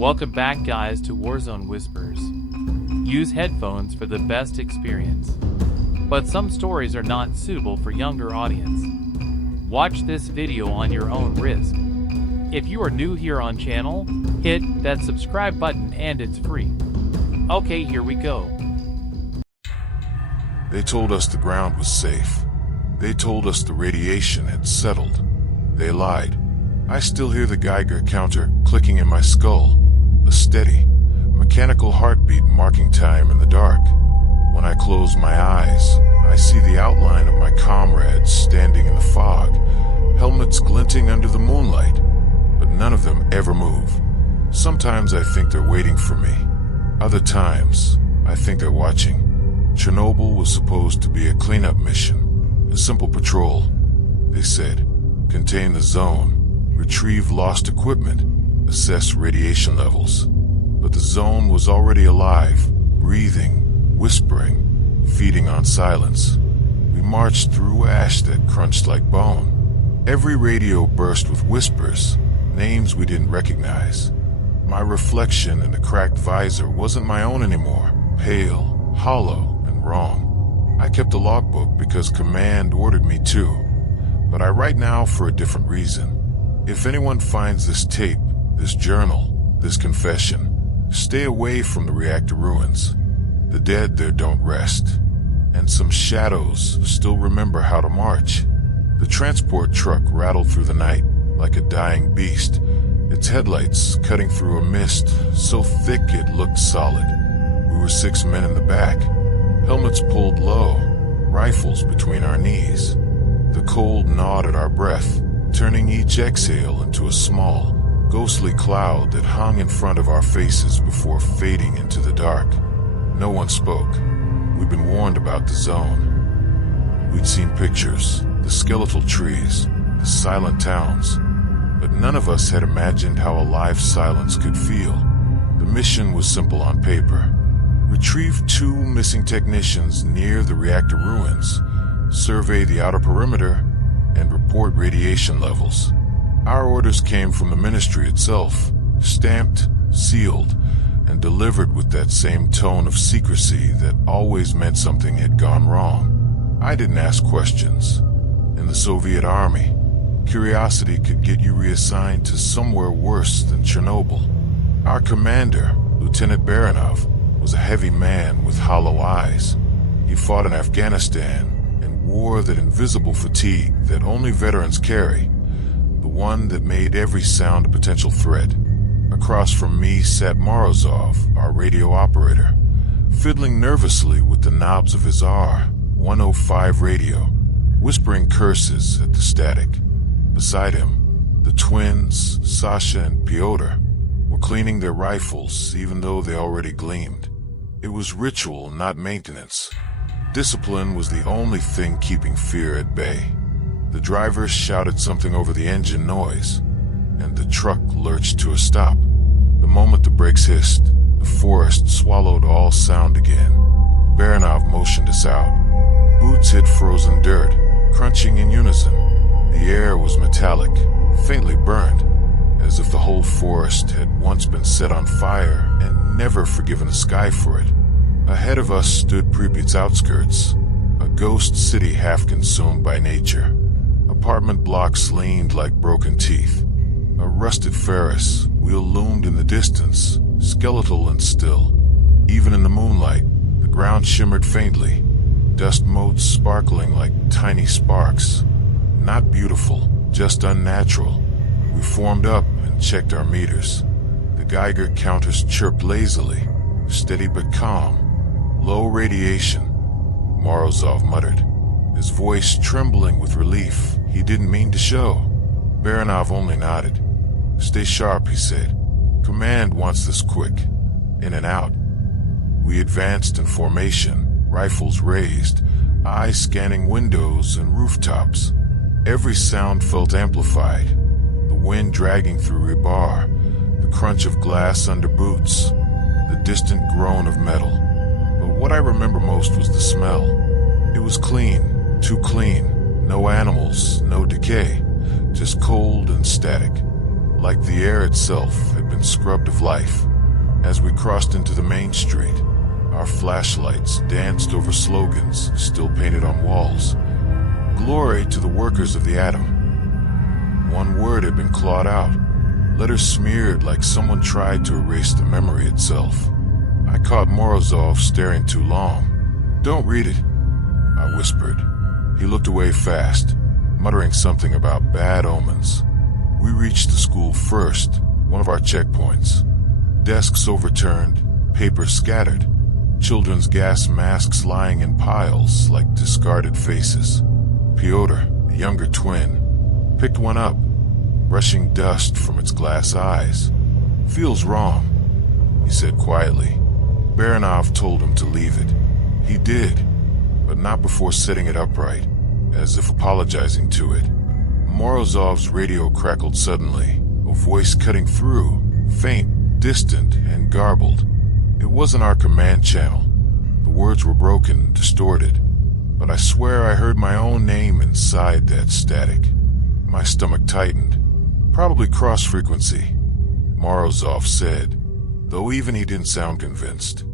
Welcome back, guys, to Warzone Whispers. Use headphones for the best experience. But some stories are not suitable for younger audience. Watch this video on your own risk. If you are new here on channel, hit that subscribe button and it's free. Okay, here we go. They told us the ground was safe. They told us the radiation had settled. They lied. I still hear the Geiger counter clicking in my skull, a steady, mechanical heartbeat marking time in the dark. When I close my eyes, I see the outline of my comrades standing in the fog, helmets glinting under the moonlight, but none of them ever move. Sometimes I think they're waiting for me. Other times, I think they're watching. Chernobyl was supposed to be a cleanup mission, a simple patrol. They said, contain the zone, retrieve lost equipment, assess radiation levels. But the zone was already alive, breathing, whispering, feeding on silence. We marched through ash that crunched like bone. Every radio burst with whispers, names we didn't recognize. My reflection in the cracked visor wasn't my own anymore, pale, hollow, and wrong. I kept a logbook because command ordered me to, but I write now for a different reason. If anyone finds this tape, this journal, this confession, stay away from the reactor ruins. The dead there don't rest, and some shadows still remember how to march. The transport truck rattled through the night like a dying beast, its headlights cutting through a mist so thick it looked solid. We were 6 men in the back, helmets pulled low, rifles between our knees. The cold gnawed at our breath, turning each exhale into a small, ghostly cloud that hung in front of our faces before fading into the dark. No one spoke. We'd been warned about the zone. We'd seen pictures, the skeletal trees, the silent towns, but none of us had imagined how a live silence could feel. The mission was simple on paper. Retrieve 2 missing technicians near the reactor ruins, survey the outer perimeter, and report radiation levels. Our orders came from the ministry itself, stamped, sealed, and delivered with that same tone of secrecy that always meant something had gone wrong. I didn't ask questions. In the Soviet army, curiosity could get you reassigned to somewhere worse than Chernobyl. Our commander, Lieutenant Baranov, was a heavy man with hollow eyes. He fought in Afghanistan and wore that invisible fatigue that only veterans carry, the one that made every sound a potential threat. Across from me sat Morozov, our radio operator, fiddling nervously with the knobs of his R-105 radio, whispering curses at the static. Beside him, the twins, Sasha and Pyotr, were cleaning their rifles even though they already gleamed. It was ritual, not maintenance. Discipline was the only thing keeping fear at bay. The driver shouted something over the engine noise, and the truck lurched to a stop. The moment the brakes hissed, the forest swallowed all sound again. Baranov motioned us out. Boots hit frozen dirt, crunching in unison. The air was metallic, faintly burned, as if the whole forest had once been set on fire and never forgiven the sky for it. Ahead of us stood Pripyat's outskirts, a ghost city half consumed by nature. Apartment blocks leaned like broken teeth. A rusted Ferris wheel loomed in the distance, skeletal and still. Even in the moonlight, the ground shimmered faintly, dust motes sparkling like tiny sparks. Not beautiful, just unnatural. We formed up and checked our meters. The Geiger counters chirped lazily, steady but calm. Low radiation, Morozov muttered, his voice trembling with relief he didn't mean to show. Baranov only nodded. Stay sharp, he said. Command wants this quick. In and out. We advanced in formation, rifles raised, eyes scanning windows and rooftops. Every sound felt amplified. The wind dragging through rebar, the crunch of glass under boots, the distant groan of metal. But what I remember most was the smell. It was clean, too clean. No animals, no decay, just cold and static. like the air itself had been scrubbed of life. As we crossed into the main street, our flashlights danced over slogans still painted on walls. Glory to the workers of the atom. One word had been clawed out, letters smeared like someone tried to erase the memory itself. I caught Morozov staring too long. "Don't read it," I whispered. He looked away fast, muttering something about bad omens. We reached the school first, one of our checkpoints. Desks overturned, papers scattered, children's gas masks lying in piles like discarded faces. Pyotr, a younger twin, picked one up, brushing dust from its glass eyes. "Feels wrong," he said quietly. Baranov told him to leave it. He did, but not before setting it upright, as if apologizing to it. Morozov's radio crackled suddenly, a voice cutting through, faint, distant, and garbled. It wasn't our command channel. The words were broken, distorted, but I swear I heard my own name inside that static. My stomach tightened. "Probably cross-frequency," Morozov said, though even he didn't sound convinced.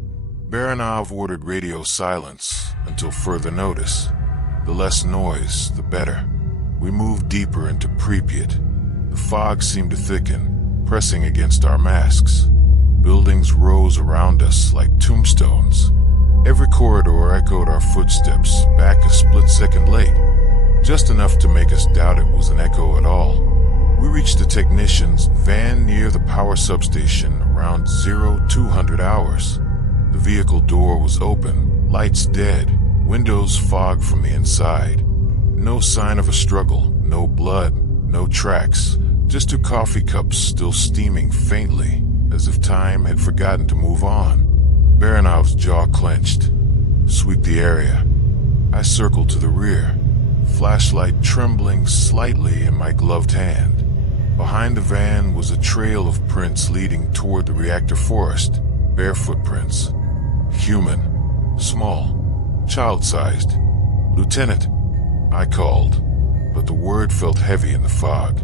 Baranov ordered radio silence until further notice. The less noise, the better. We moved deeper into Pripyat. The fog seemed to thicken, pressing against our masks. Buildings rose around us like tombstones. Every corridor echoed our footsteps, back a split second late, just enough to make us doubt it was an echo at all. We reached the technician's van near the power substation around 0200 hours. The vehicle door was open, lights dead, windows fogged from the inside. No sign of a struggle, no blood, no tracks, just two coffee cups still steaming faintly, as if time had forgotten to move on. Baranov's jaw clenched. "Sweep the area." I circled to the rear, flashlight trembling slightly in my gloved hand. Behind the van was a trail of prints leading toward the reactor forest, bare footprints. Human, small, child-sized. "Lieutenant," I called, but the word felt heavy in the fog.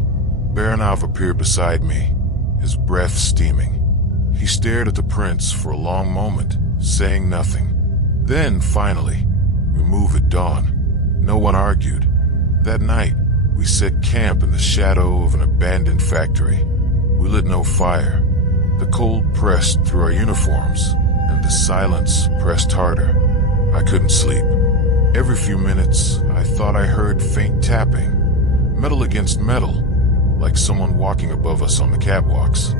Baranov appeared beside me, his breath steaming. He stared at the prints for a long moment, saying nothing. Then, finally, we moved at dawn. No one argued. That night, we set camp in the shadow of an abandoned factory. We lit no fire. The cold pressed through our uniforms, and the silence pressed harder. I couldn't sleep. Every few minutes, I thought I heard faint tapping, metal against metal, like someone walking above us on the catwalks.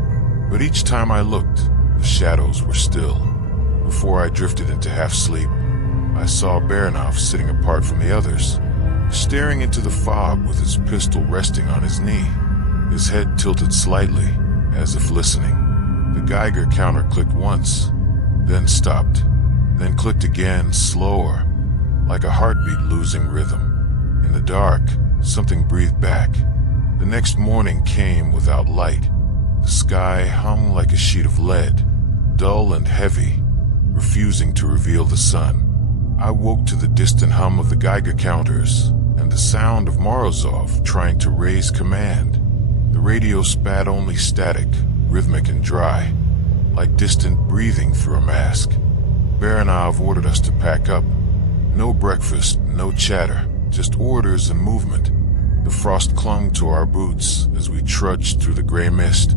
But each time I looked, the shadows were still. Before I drifted into half-sleep, I saw Baranov sitting apart from the others, staring into the fog with his pistol resting on his knee, his head tilted slightly, as if listening. The Geiger counter clicked once, then stopped, then clicked again, slower, like a heartbeat losing rhythm. In the dark, something breathed back. The next morning came without light. The sky hung like a sheet of lead, dull and heavy, refusing to reveal the sun. I woke to the distant hum of the Geiger counters and the sound of Morozov trying to raise command. The radio spat only static, rhythmic and dry, like distant breathing through a mask. Baranov ordered us to pack up. No breakfast, no chatter, just orders and movement. The frost clung to our boots as we trudged through the gray mist,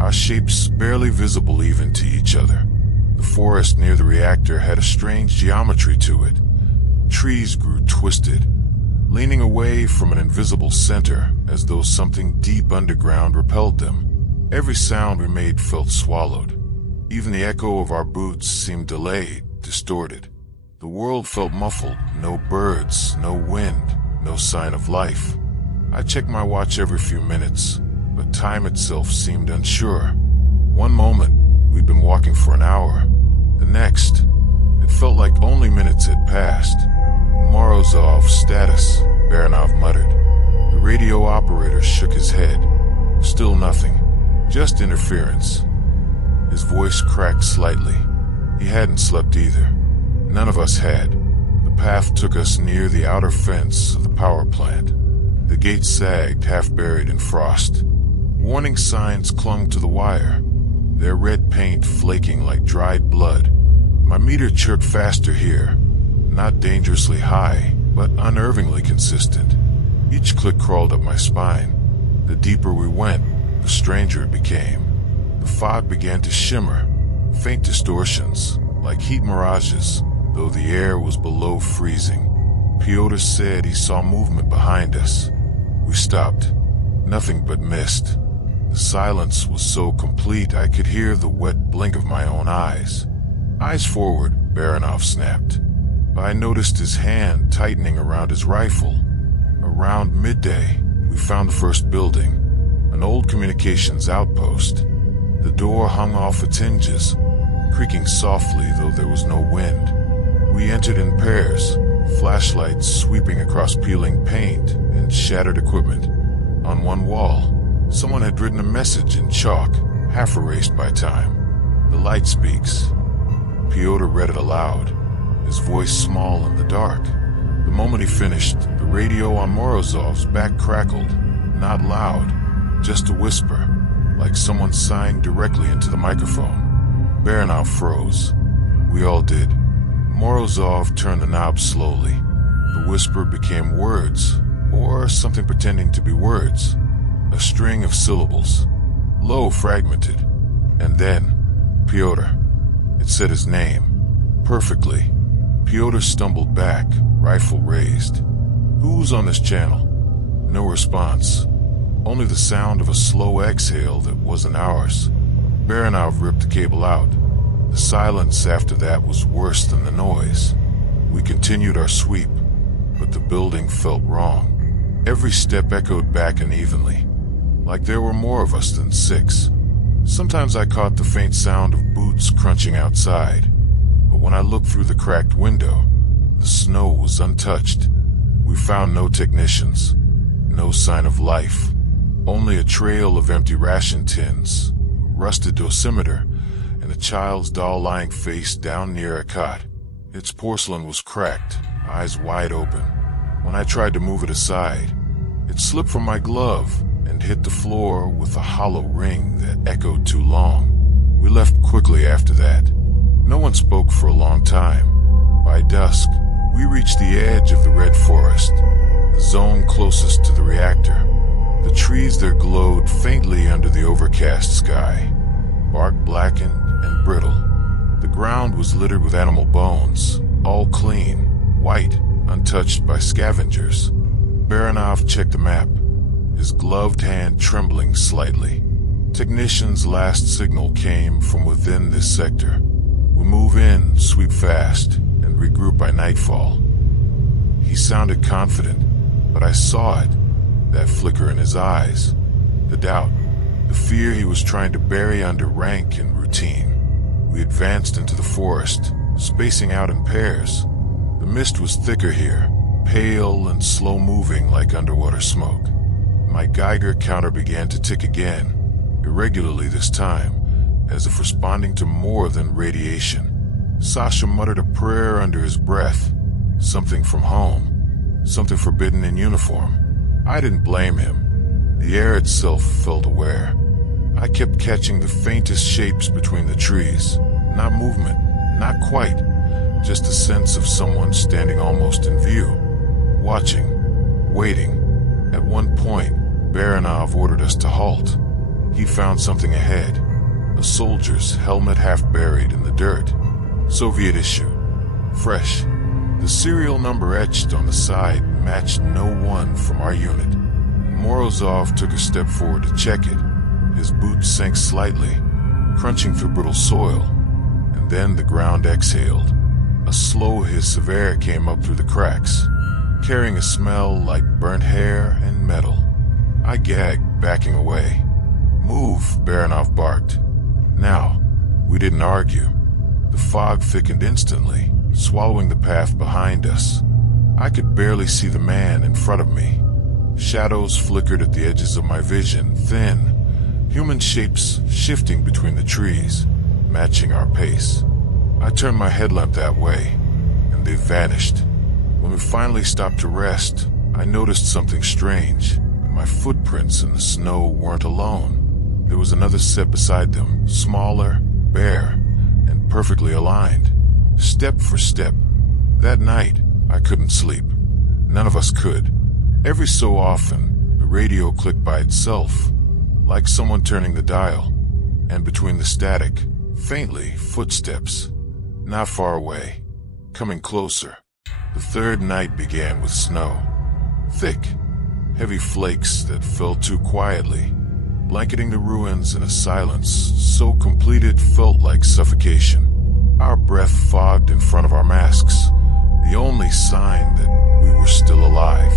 our shapes barely visible even to each other. The forest near the reactor had a strange geometry to it. Trees grew twisted, leaning away from an invisible center as though something deep underground repelled them. Every sound we made felt swallowed. Even the echo of our boots seemed delayed, distorted. The world felt muffled, no birds, no wind, no sign of life. I checked my watch every few minutes, but time itself seemed unsure. One moment, we'd been walking for an hour. The next, it felt like only minutes had passed. Morozov status, Baranov muttered. The radio operator shook his head. Still nothing, just interference. His voice cracked slightly. He hadn't slept either. None of us had. The path took us near the outer fence of the power plant. The gate sagged, half buried in frost. Warning signs clung to the wire, their red paint flaking like dried blood. My meter chirped faster here, not dangerously high, but unnervingly consistent. Each click crawled up my spine. The deeper we went, the stranger it became. The fog began to shimmer, faint distortions, like heat mirages, though the air was below freezing. Piotr said he saw movement behind us. We stopped. Nothing but mist. The silence was so complete I could hear the wet blink of my own eyes. Eyes forward, Baranov snapped. I noticed his hand tightening around his rifle. Around midday, we found the first building, an old communications outpost. The door hung off its hinges, creaking softly though there was no wind. We entered in pairs, flashlights sweeping across peeling paint and shattered equipment. On one wall, someone had written a message in chalk, half erased by time. The light speaks. Piotr read it aloud, his voice small in the dark. The moment he finished, the radio on Morozov's back crackled, not loud, just a whisper, like someone sighing directly into the microphone. Baranov froze. We all did. Morozov turned the knob slowly. The whisper became words, or something pretending to be words. A string of syllables, low, fragmented. And then, Piotr. It said his name, perfectly. Piotr stumbled back, rifle raised. Who's on this channel? No response. Only the sound of a slow exhale that wasn't ours. Baranov ripped the cable out. The silence after that was worse than the noise. We continued our sweep, but the building felt wrong. Every step echoed back unevenly, like there were more of us than 6. Sometimes I caught the faint sound of boots crunching outside, but when I looked through the cracked window, the snow was untouched. We found no technicians, no sign of life, only a trail of empty ration tins, a rusted dosimeter, and a child's doll lying face down near a cot. Its porcelain was cracked, eyes wide open. When I tried to move it aside, it slipped from my glove and hit the floor with a hollow ring that echoed too long. We left quickly after that. No one spoke for a long time. By dusk, we reached the edge of the red forest, the zone closest to the reactor. The trees there glowed faintly under the overcast sky, bark blackened and brittle. The ground was littered with animal bones, all clean, white, untouched by scavengers. Baranov checked the map, his gloved hand trembling slightly. Technician's last signal came from within this sector. We move in, sweep fast, and regroup by nightfall. He sounded confident, but I saw it, that flicker in his eyes, the doubt, the fear he was trying to bury under rank and routine. We advanced into the forest, spacing out in pairs. The mist was thicker here, pale and slow-moving like underwater smoke. My Geiger counter began to tick again, irregularly this time, as if responding to more than radiation. Sasha muttered a prayer under his breath, something from home, something forbidden in uniform. I didn't blame him. The air itself felt aware. I kept catching the faintest shapes between the trees. Not movement, not quite, just a sense of someone standing almost in view, watching, waiting. At one point, Baranov ordered us to halt. He found something ahead, a soldier's helmet half buried in the dirt. Soviet issue, fresh. The serial number etched on the side matched no one from our unit. Morozov took a step forward to check it. His boots sank slightly, crunching through brittle soil, and then the ground exhaled. A slow hiss of air came up through the cracks, carrying a smell like burnt hair and metal. I gagged, backing away. "Move," Baranov barked. Now, we didn't argue. The fog thickened instantly, swallowing the path behind us. I could barely see the man in front of me. Shadows flickered at the edges of my vision, thin, human shapes shifting between the trees, matching our pace. I turned my headlamp that way, and they vanished. When we finally stopped to rest, I noticed something strange. My footprints in the snow weren't alone. There was another set beside them, smaller, bare, and perfectly aligned, step for step. That night, I couldn't sleep. None of us could. Every so often, the radio clicked by itself, like someone turning the dial, and between the static, faintly, footsteps, not far away, coming closer. The third night began with snow. Thick, heavy flakes that fell too quietly, blanketing the ruins in a silence so complete it felt like suffocation. Our breath fogged in front of our masks, the only sign that we were still alive.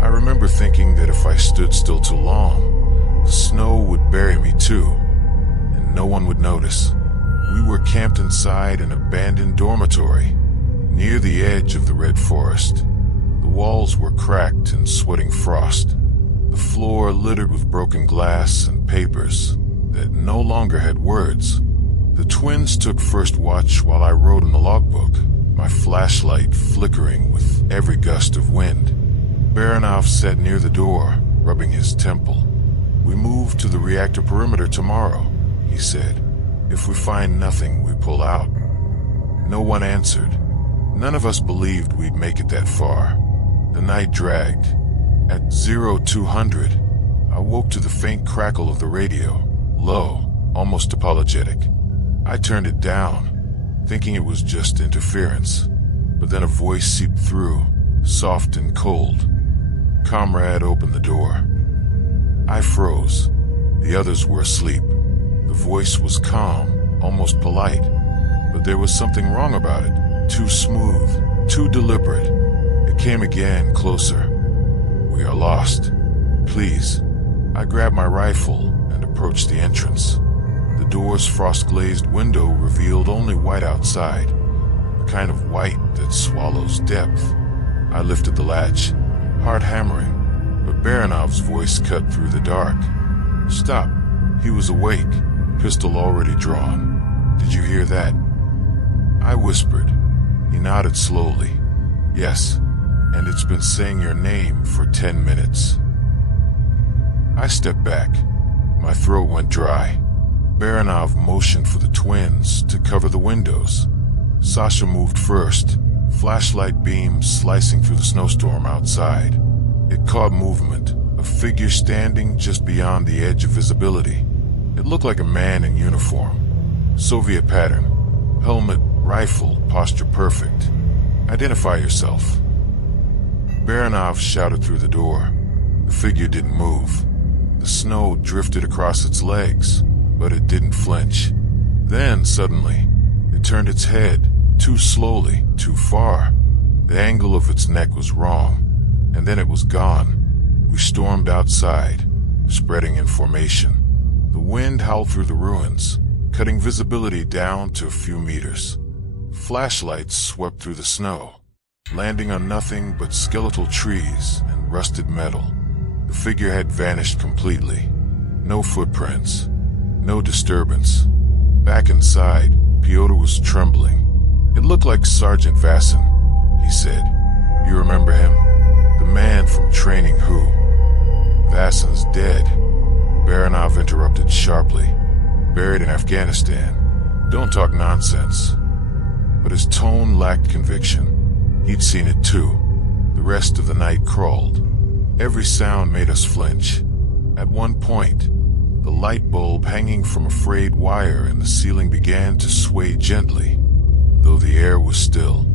I remember thinking that if I stood still too long, the snow would bury me too, and no one would notice. We were camped inside an abandoned dormitory, near the edge of the red forest. The walls were cracked and sweating frost, the floor littered with broken glass and papers that no longer had words. The twins took first watch while I wrote in the logbook, my flashlight flickering with every gust of wind. Baranov sat near the door, rubbing his temple. "We move to the reactor perimeter tomorrow," he said. "If we find nothing, we pull out." No one answered. None of us believed we'd make it that far. The night dragged. At 0200, I woke to the faint crackle of the radio, low, almost apologetic. I turned it down, thinking it was just interference. But then a voice seeped through, soft and cold. "Comrade, open the door." I froze. The others were asleep. The voice was calm, almost polite, but there was something wrong about it. Too smooth, too deliberate. It came again, closer. "We are lost. Please." I grabbed my rifle and approached the entrance. The door's frost-glazed window revealed only white outside, the kind of white that swallows depth. I lifted the latch, heart hammering, but Baranov's voice cut through the dark. "Stop." He was awake, pistol already drawn. "Did you hear that?" I whispered. He nodded slowly. "Yes, and it's been saying your name for 10 minutes. I stepped back. My throat went dry. Baranov motioned for the twins to cover the windows. Sasha moved first, flashlight beams slicing through the snowstorm outside. It caught movement, a figure standing just beyond the edge of visibility. It looked like a man in uniform. Soviet pattern. Helmet, rifle, posture perfect. "Identify yourself." Baranov shouted through the door. The figure didn't move. The snow drifted across its legs, but it didn't flinch. Then, suddenly, it turned its head, too slowly, too far. The angle of its neck was wrong, and then it was gone. We stormed outside, spreading in formation. The wind howled through the ruins, cutting visibility down to a few meters. Flashlights swept through the snow, landing on nothing but skeletal trees and rusted metal. The figure had vanished completely. No footprints, no disturbance. Back inside, Pyotr was trembling. "It looked like Sergeant Vassin," he said. "You remember him? The man from Training Who?" "Vassin's dead," Baranov interrupted sharply. "Buried in Afghanistan. Don't talk nonsense." But his tone lacked conviction. He'd seen it too. The rest of the night crawled. Every sound made us flinch. At one point, the light bulb hanging from a frayed wire in the ceiling began to sway gently, though the air was still.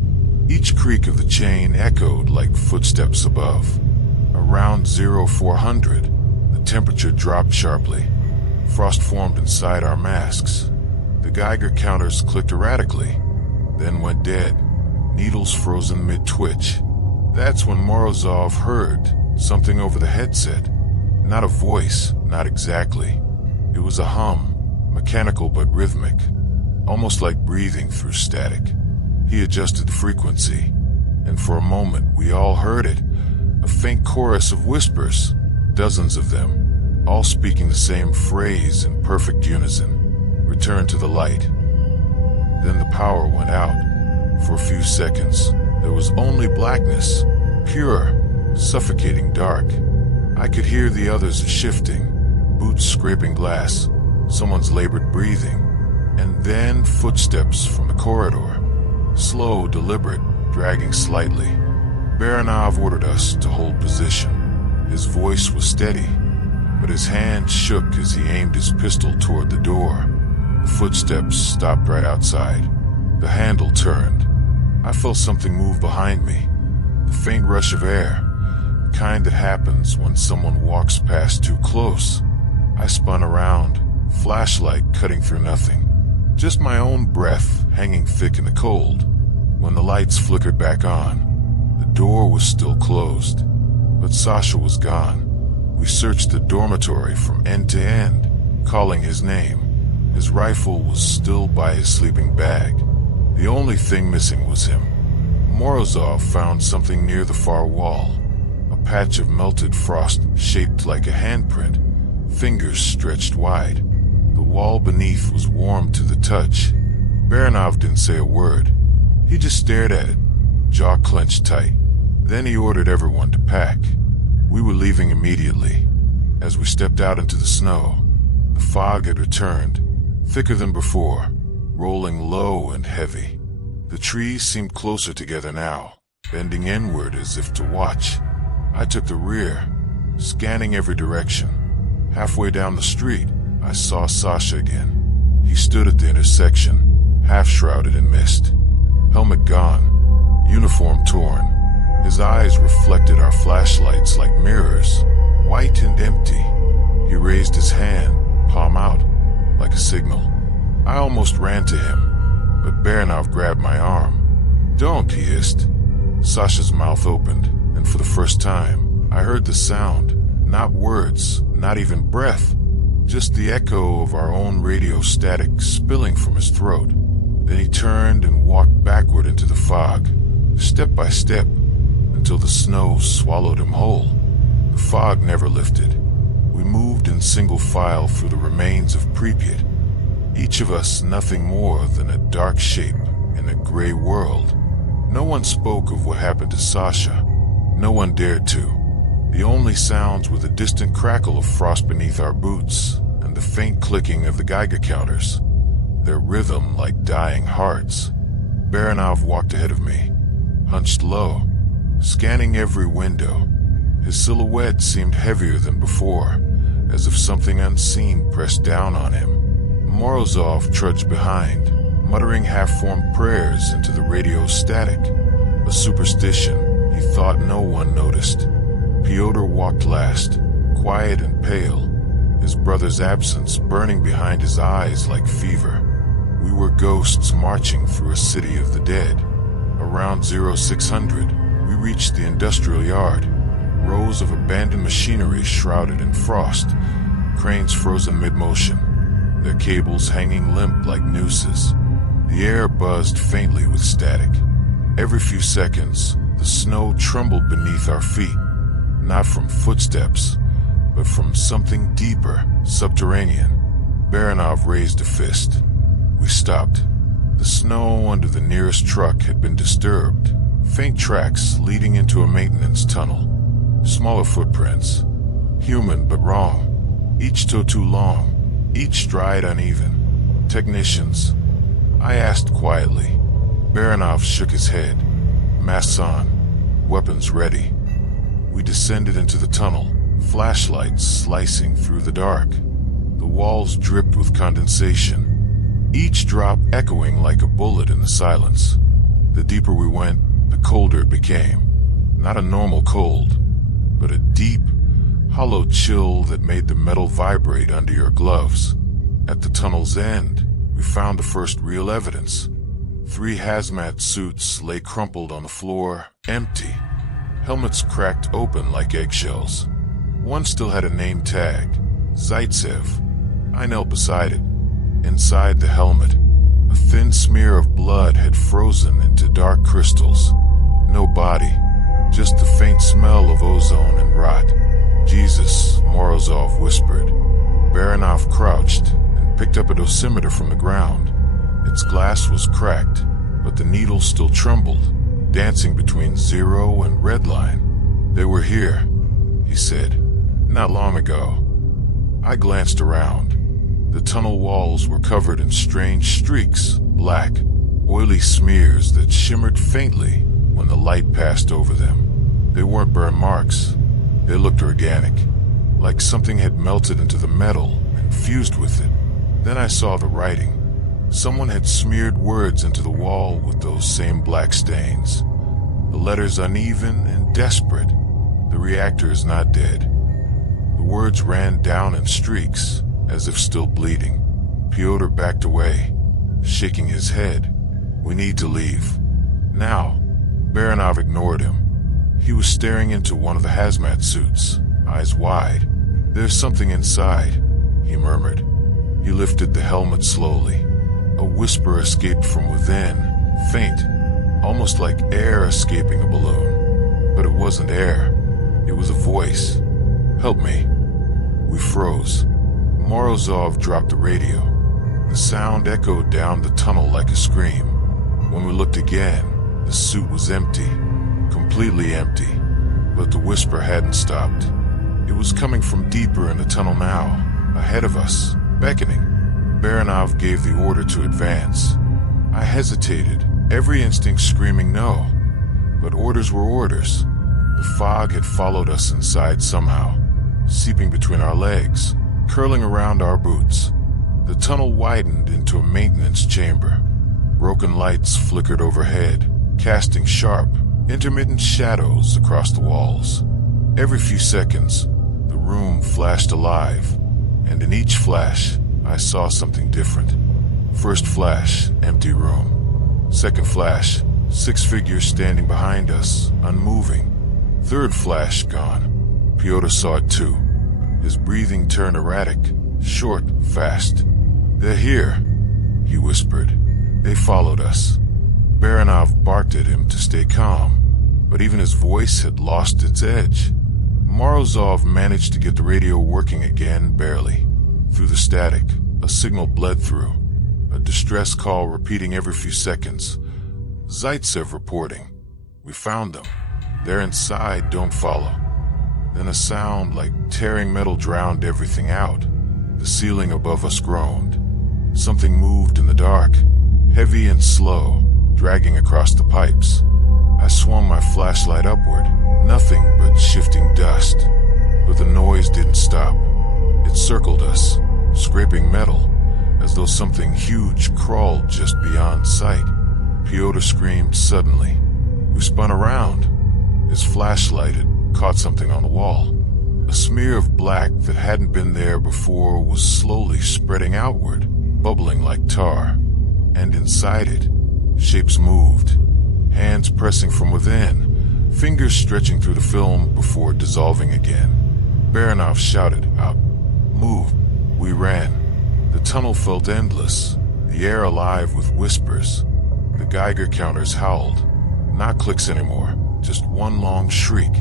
Each creak of the chain echoed like footsteps above. Around 0400, the temperature dropped sharply. Frost formed inside our masks. The Geiger counters clicked erratically, then went dead, needles frozen mid-twitch. That's when Morozov heard something over the headset. Not a voice, not exactly. It was a hum, mechanical but rhythmic, almost like breathing through static. He adjusted the frequency, and for a moment we all heard it, a faint chorus of whispers, dozens of them, all speaking the same phrase in perfect unison. "Return to the light." Then the power went out. For a few seconds, there was only blackness, pure, suffocating dark. I could hear the others shifting, boots scraping glass, someone's labored breathing, and then footsteps from the corridor. Slow, deliberate, dragging slightly. Baranov ordered us to hold position. His voice was steady, but his hand shook as he aimed his pistol toward the door. The footsteps stopped right outside. The handle turned. I felt something move behind me. The faint rush of air, the kind that happens when someone walks past too close. I spun around, flashlight cutting through nothing. Just my own breath hanging thick in the cold. When the lights flickered back on, the door was still closed, but Sasha was gone. We searched the dormitory from end to end, calling his name. His rifle was still by his sleeping bag. The only thing missing was him. Morozov found something near the far wall. A patch of melted frost shaped like a handprint, fingers stretched wide. The wall beneath was warm to the touch. Baranov didn't say a word. He just stared at it, jaw clenched tight. Then he ordered everyone to pack. We were leaving immediately. As we stepped out into the snow, the fog had returned, thicker than before, rolling low and heavy. The trees seemed closer together now, bending inward as if to watch. I took the rear, scanning every direction. Halfway down the street, I saw Sasha again. He stood at the intersection, half shrouded in mist. Helmet gone, uniform torn. His eyes reflected our flashlights like mirrors, white and empty. He raised his hand, palm out, like a signal. I almost ran to him, but Baranov grabbed my arm. "Don't," he hissed. Sasha's mouth opened, and for the first time, I heard the sound. Not words, not even breath, just the echo of our own radio static spilling from his throat. Then he turned and walked backward into the fog, step by step, until the snow swallowed him whole. The fog never lifted. We moved in single file through the remains of Pripyat, each of us nothing more than a dark shape in a gray world. No one spoke of what happened to Sasha. No one dared to. The only sounds were the distant crackle of frost beneath our boots and the faint clicking of the Geiger counters, their rhythm like dying hearts. Baranov walked ahead of me, hunched low, scanning every window. His silhouette seemed heavier than before, as if something unseen pressed down on him. Morozov trudged behind, muttering half-formed prayers into the radio static, a superstition he thought no one noticed. Pyotr walked last, quiet and pale, his brother's absence burning behind his eyes like fever. We were ghosts marching through a city of the dead. Around 0600, we reached the industrial yard. Rows of abandoned machinery shrouded in frost, cranes frozen mid-motion, their cables hanging limp like nooses. The air buzzed faintly with static. Every few seconds, the snow trembled beneath our feet, not from footsteps, but from something deeper, subterranean. Baranov raised a fist. We stopped. The snow under the nearest truck had been disturbed. Faint tracks leading into a maintenance tunnel. Smaller footprints. Human but wrong. Each toe too long. Each stride uneven. Technicians. I asked quietly. Baranov shook his head. Masks on. Weapons ready. We descended into the tunnel, flashlights slicing through the dark. The walls dripped with condensation, each drop echoing like a bullet in the silence. The deeper we went, the colder it became. Not a normal cold, but a deep, hollow chill that made the metal vibrate under your gloves. At the tunnel's end, we found the first real evidence. 3 hazmat suits lay crumpled on the floor, empty. Helmets cracked open like eggshells. One still had a name tag, Zaitsev. I knelt beside it. Inside the helmet, a thin smear of blood had frozen into dark crystals. No body, just the faint smell of ozone and rot. "Jesus," Morozov whispered. Baranov crouched and picked up a dosimeter from the ground. Its glass was cracked, but the needle still trembled, dancing between 0 and red line. "They were here," he said. Not long ago. I glanced around. The tunnel walls were covered in strange streaks, black, oily smears that shimmered faintly when the light passed over them. They weren't burn marks. They looked organic, like something had melted into the metal and fused with it. Then I saw the writing. Someone had smeared words into the wall with those same black stains. The letters uneven and desperate. The reactor is not dead. The words ran down in streaks, as if still bleeding. Pyotr backed away, shaking his head. We need to leave. Now. Baranov ignored him. He was staring into one of the hazmat suits, eyes wide. There's something inside, he murmured. He lifted the helmet slowly. A whisper escaped from within, faint, almost like air escaping a balloon. But it wasn't air. It was a voice. Help me. We froze. Morozov dropped the radio. The sound echoed down the tunnel like a scream. When we looked again, the suit was empty, completely empty. But the whisper hadn't stopped. It was coming from deeper in the tunnel now, ahead of us, beckoning. Baranov gave the order to advance. I hesitated, every instinct screaming no. But orders were orders. The fog had followed us inside somehow, seeping between our legs, curling around our boots. The tunnel widened into a maintenance chamber. Broken lights flickered overhead, casting sharp, intermittent shadows across the walls. Every few seconds, the room flashed alive, and in each flash, I saw something different. First flash, empty room. Second flash, 6 figures standing behind us, unmoving. Third flash, gone. Pyotr saw it too. His breathing turned erratic, short, fast. They're here, he whispered. They followed us. Baranov barked at him to stay calm, but even his voice had lost its edge. Morozov managed to get the radio working again, barely. Through the static, a signal bled through, a distress call repeating every few seconds. Zaitsev reporting. We found them. They're inside, don't follow. Then a sound like tearing metal drowned everything out. The ceiling above us groaned. Something moved in the dark, heavy and slow, dragging across the pipes. I swung my flashlight upward, nothing but shifting dust. But the noise didn't stop. It circled us, scraping metal, as though something huge crawled just beyond sight. Pyotr screamed suddenly. We spun around. His flashlight had caught something on the wall. A smear of black that hadn't been there before was slowly spreading outward, bubbling like tar. And inside it, shapes moved, hands pressing from within, fingers stretching through the film before dissolving again. Baranov shouted out, "Move!" We ran. The tunnel felt endless, the air alive with whispers. The Geiger counters howled. Not clicks anymore, just one long shriek.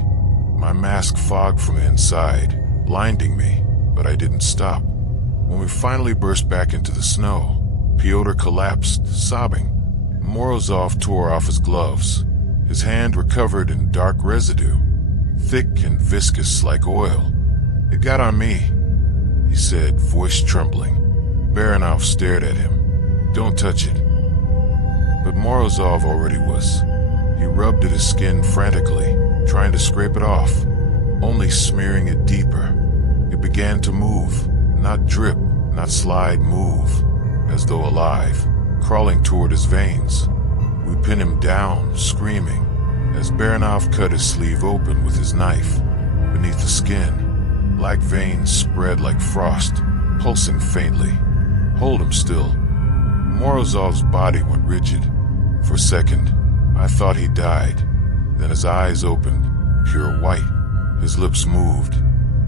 My mask fogged from the inside, blinding me, but I didn't stop. When we finally burst back into the snow, Pyotr collapsed, sobbing. Morozov tore off his gloves. His hand recovered in dark residue, thick and viscous like oil. "It got on me," he said, voice trembling. Baranov stared at him. "Don't touch it." But Morozov already was. He rubbed at his skin frantically, trying to scrape it off, only smearing it deeper. It began to move, not drip, not slide, move, as though alive, crawling toward his veins. We pinned him down, screaming, as Baranov cut his sleeve open with his knife. Beneath the skin, black veins spread like frost, pulsing faintly. "Hold him still." Morozov's body went rigid. For a second, I thought he died. Then his eyes opened, pure white. His lips moved,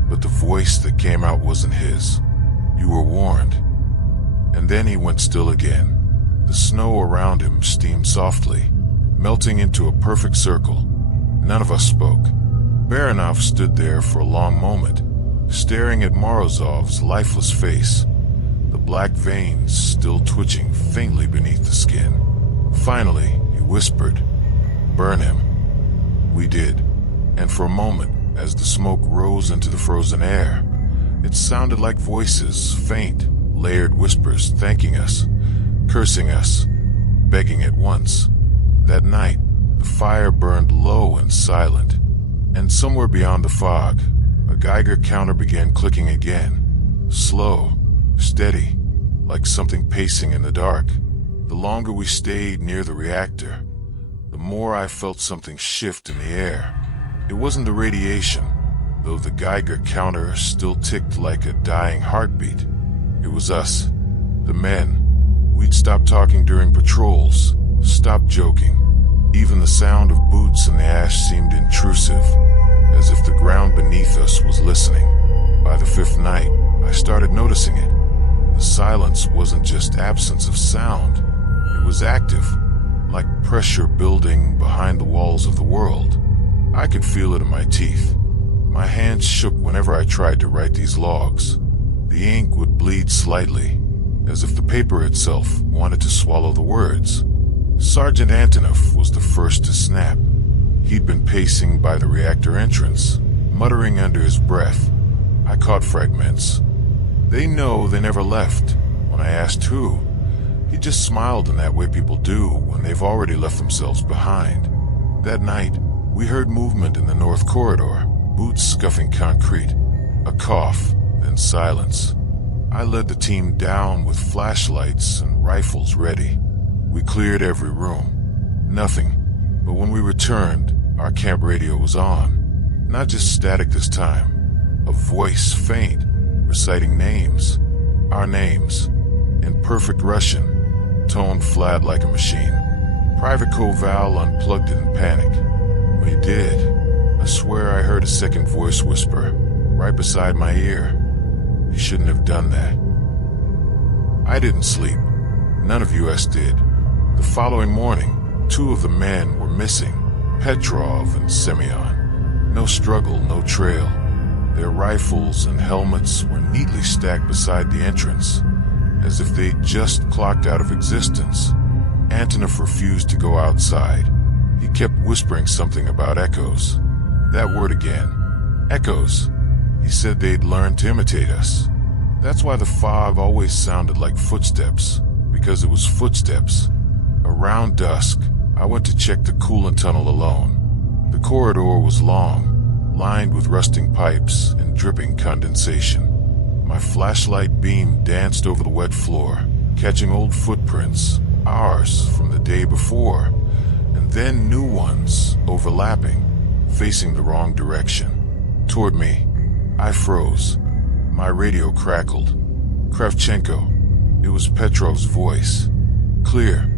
but the voice that came out wasn't his. "You were warned." And then he went still again. The snow around him steamed softly, melting into a perfect circle. None of us spoke. Baranov stood there for a long moment, staring at Morozov's lifeless face, the black veins still twitching faintly beneath the skin. Finally, he whispered, "Burn him." We did, and for a moment, As the smoke rose into the frozen air, it sounded like voices, faint, layered whispers thanking us, cursing us, begging at once. That night, the fire burned low and silent, and somewhere beyond the fog, a Geiger counter began clicking again, slow, steady, like something pacing in the dark. The longer we stayed near the reactor, the more I felt something shift in the air. It wasn't the radiation, though the Geiger counter still ticked like a dying heartbeat. It was us, the men. We'd stopped talking during patrols, stopped joking. Even the sound of boots in the ash seemed intrusive, as if the ground beneath us was listening. By the fifth night, I started noticing it. The silence wasn't just absence of sound. It was active, like pressure building behind the walls of the world. I could feel it in my teeth. My hands shook whenever I tried to write these logs. The ink would bleed slightly, as if the paper itself wanted to swallow the words. Sergeant Antonov was the first to snap. He'd been pacing by the reactor entrance, muttering under his breath. I caught fragments. They know they never left. When I asked who, he just smiled in that way people do when they've already left themselves behind. That night, we heard movement in the north corridor, boots scuffing concrete, a cough, then silence. I led the team down with flashlights and rifles ready. We cleared every room. Nothing. But when we returned, our camp radio was on. Not just static this time. A voice, faint, reciting names. Our names. In perfect Russian, toned flat like a machine. Private Koval unplugged it in panic. When he did, I swear I heard a second voice whisper, right beside my ear. He shouldn't have done that. I didn't sleep. None of us did. The following morning, 2 of the men were missing, Petrov and Semyon. No struggle, no trail. Their rifles and helmets were neatly stacked beside the entrance, as if they'd just clocked out of existence. Antonov refused to go outside. He kept whispering something about echoes. That word again. Echoes. He said they'd learned to imitate us. That's why the fog always sounded like footsteps, because it was footsteps. Around dusk, I went to check the coolant tunnel alone. The corridor was long, lined with rusting pipes and dripping condensation. My flashlight beam danced over the wet floor, catching old footprints, ours from the day before, and then new ones overlapping, facing the wrong direction. Toward me, I froze. My radio crackled. Kravchenko. It was Petrov's voice. Clear.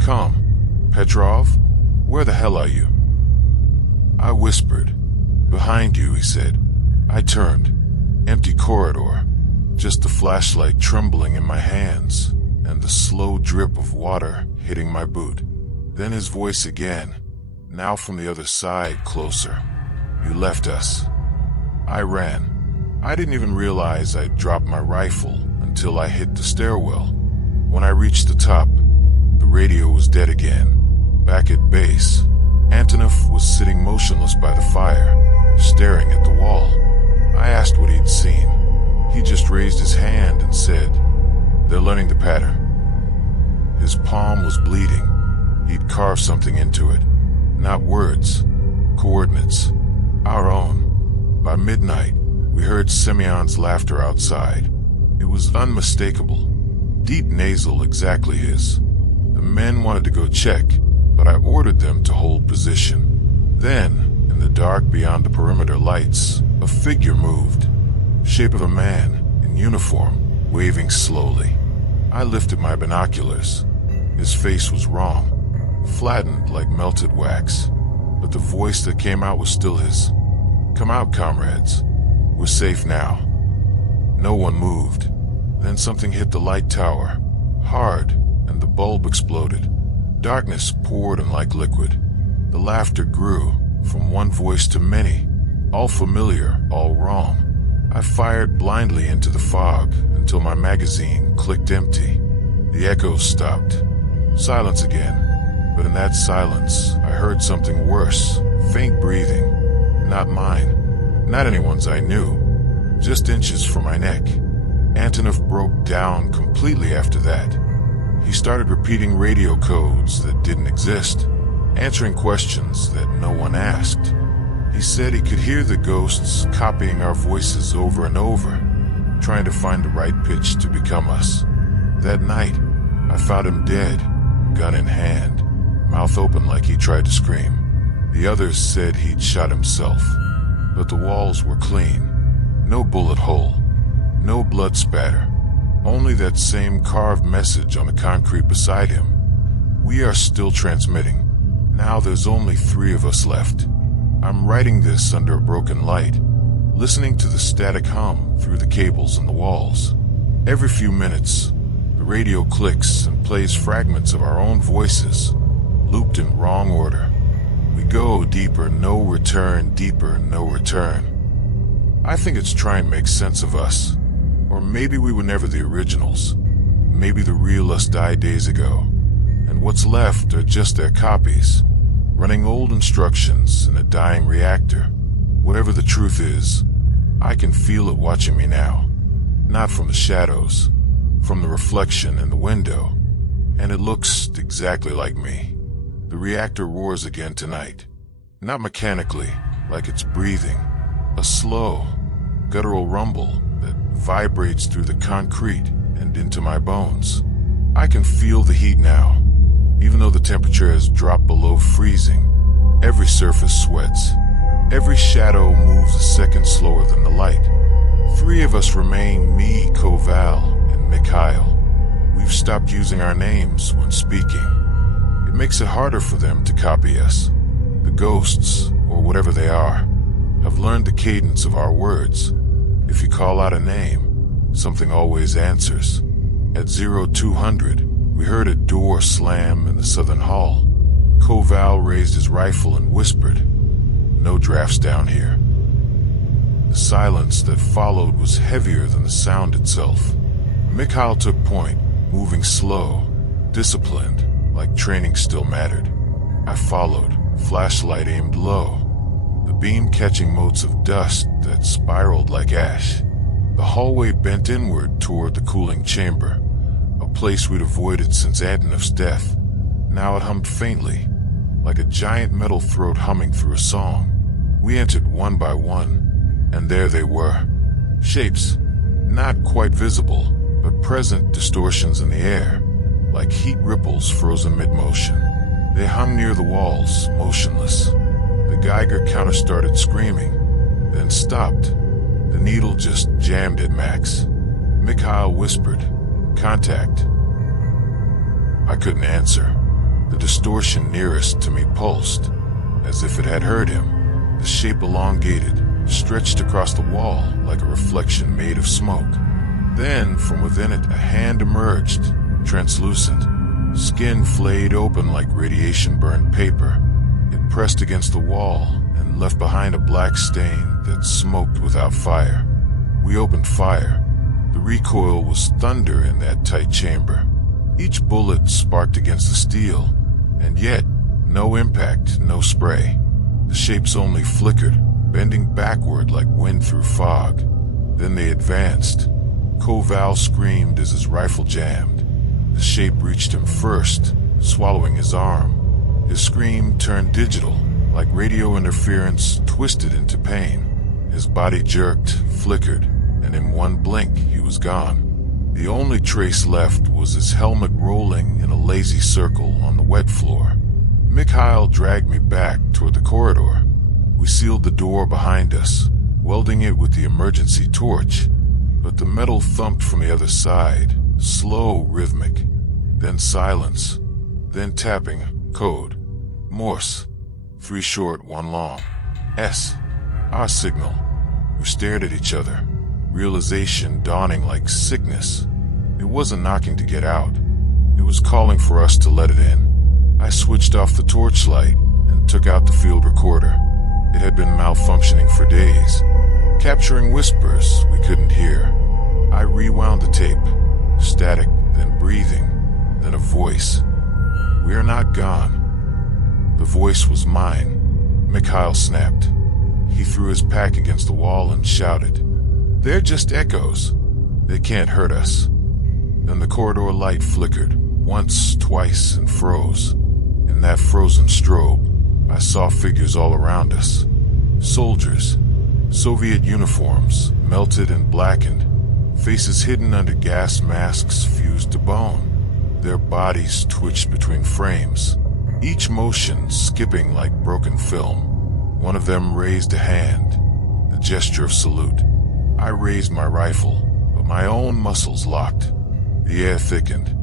Come. Petrov? Where the hell are you? I whispered. Behind you, he said. I turned. Empty corridor. Just the flashlight trembling in my hands, and the slow drip of water hitting my boot. Then his voice again, now from the other side, closer. You left us. I ran. I didn't even realize I'd dropped my rifle until I hit the stairwell. When I reached the top, the radio was dead again. Back at base, Antonov was sitting motionless by the fire, staring at the wall. I asked what he'd seen. He just raised his hand and said, "They're learning the pattern." His palm was bleeding. He'd carved something into it. Not words, coordinates. Our own. By midnight, we heard Semyon's laughter outside. It was unmistakable. Deep nasal, exactly his. The men wanted to go check, but I ordered them to hold position. Then, in the dark beyond the perimeter lights, a figure moved. Shape of a man, in uniform, waving slowly. I lifted my binoculars. His face was wrong, flattened like melted wax, but the voice that came out was still his. "Come out, comrades. We're safe now." No one moved. Then something hit the light tower, hard, and the bulb exploded. Darkness poured in like liquid. The laughter grew, from one voice to many, all familiar, all wrong. I fired blindly into the fog until my magazine clicked empty. The echoes stopped. Silence again. But in that silence, I heard something worse, faint breathing. Not mine. Not anyone's I knew, just inches from my neck. Antonov broke down completely after that. He started repeating radio codes that didn't exist, answering questions that no one asked. He said he could hear the ghosts copying our voices over and over, trying to find the right pitch to become us. That night, I found him dead, gun in hand, mouth open like he tried to scream. The others said he'd shot himself, but the walls were clean. No bullet hole, no blood spatter, only that same carved message on the concrete beside him. We are still transmitting. Now there's only 3 of us left. I'm writing this under a broken light, listening to the static hum through the cables in the walls. Every few minutes, the radio clicks and plays fragments of our own voices, looped in wrong order. We go deeper, no return, deeper, no return. I think it's trying to make sense of us. Or maybe we were never the originals. Maybe the real us died days ago, and what's left are just their copies, running old instructions in a dying reactor. Whatever the truth is, I can feel it watching me now. Not from the shadows, from the reflection in the window. And it looks exactly like me. The reactor roars again tonight. Not mechanically, like it's breathing. A slow, guttural rumble that vibrates through the concrete and into my bones. I can feel the heat now. Even though the temperature has dropped below freezing, every surface sweats. Every shadow moves a second slower than the light. 3 of us remain, me, Koval, and Mikhail. We've stopped using our names when speaking. It makes it harder for them to copy us. The ghosts, or whatever they are, have learned the cadence of our words. If you call out a name, something always answers. At 0200, we heard a door slam in the southern hall. Koval raised his rifle and whispered, "No drafts down here." The silence that followed was heavier than the sound itself. Mikhail took point, moving slow, disciplined, like training still mattered. I followed, flashlight aimed low, the beam catching motes of dust that spiraled like ash. The hallway bent inward toward the cooling chamber, a place we'd avoided since Antonov's death. Now it hummed faintly, like a giant metal throat humming through a song. We entered one by one, and there they were. Shapes, not quite visible, but present distortions in the air, like heat ripples frozen mid-motion. They hung near the walls, motionless. The Geiger counter started screaming, then stopped. The needle just jammed at max. Mikhail whispered, "Contact." I couldn't answer. The distortion nearest to me pulsed, as if it had heard him. The shape elongated, stretched across the wall like a reflection made of smoke. Then, from within it, a hand emerged, translucent. Skin flayed open like radiation-burned paper. It pressed against the wall and left behind a black stain that smoked without fire. We opened fire. The recoil was thunder in that tight chamber. Each bullet sparked against the steel, and yet, no impact, no spray. The shapes only flickered, bending backward like wind through fog. Then they advanced. Koval screamed as his rifle jammed. The shape reached him first, swallowing his arm. His scream turned digital, like radio interference twisted into pain. His body jerked, flickered, and in one blink he was gone. The only trace left was his helmet rolling in a lazy circle on the wet floor. Mikhail dragged me back toward the corridor. We sealed the door behind us, welding it with the emergency torch. But the metal thumped from the other side, slow, rhythmic. Then silence. Then tapping. Code. Morse. 3 short, 1 long. S. Our signal. We stared at each other, realization dawning like sickness. It wasn't knocking to get out. It was calling for us to let it in. I switched off the torchlight and took out the field recorder. It had been malfunctioning for days, capturing whispers we couldn't hear. I rewound the tape. Static, then breathing, then a voice. "We are not gone." The voice was mine. Mikhail snapped. He threw his pack against the wall and shouted, "They're just echoes. They can't hurt us." Then the corridor light flickered, once, twice, and froze. In that frozen strobe, I saw figures all around us. Soldiers, Soviet uniforms, melted and blackened, faces hidden under gas masks fused to bone. Their bodies twitched between frames, each motion skipping like broken film. One of them raised a hand, the gesture of salute. I raised my rifle, but my own muscles locked. The air thickened.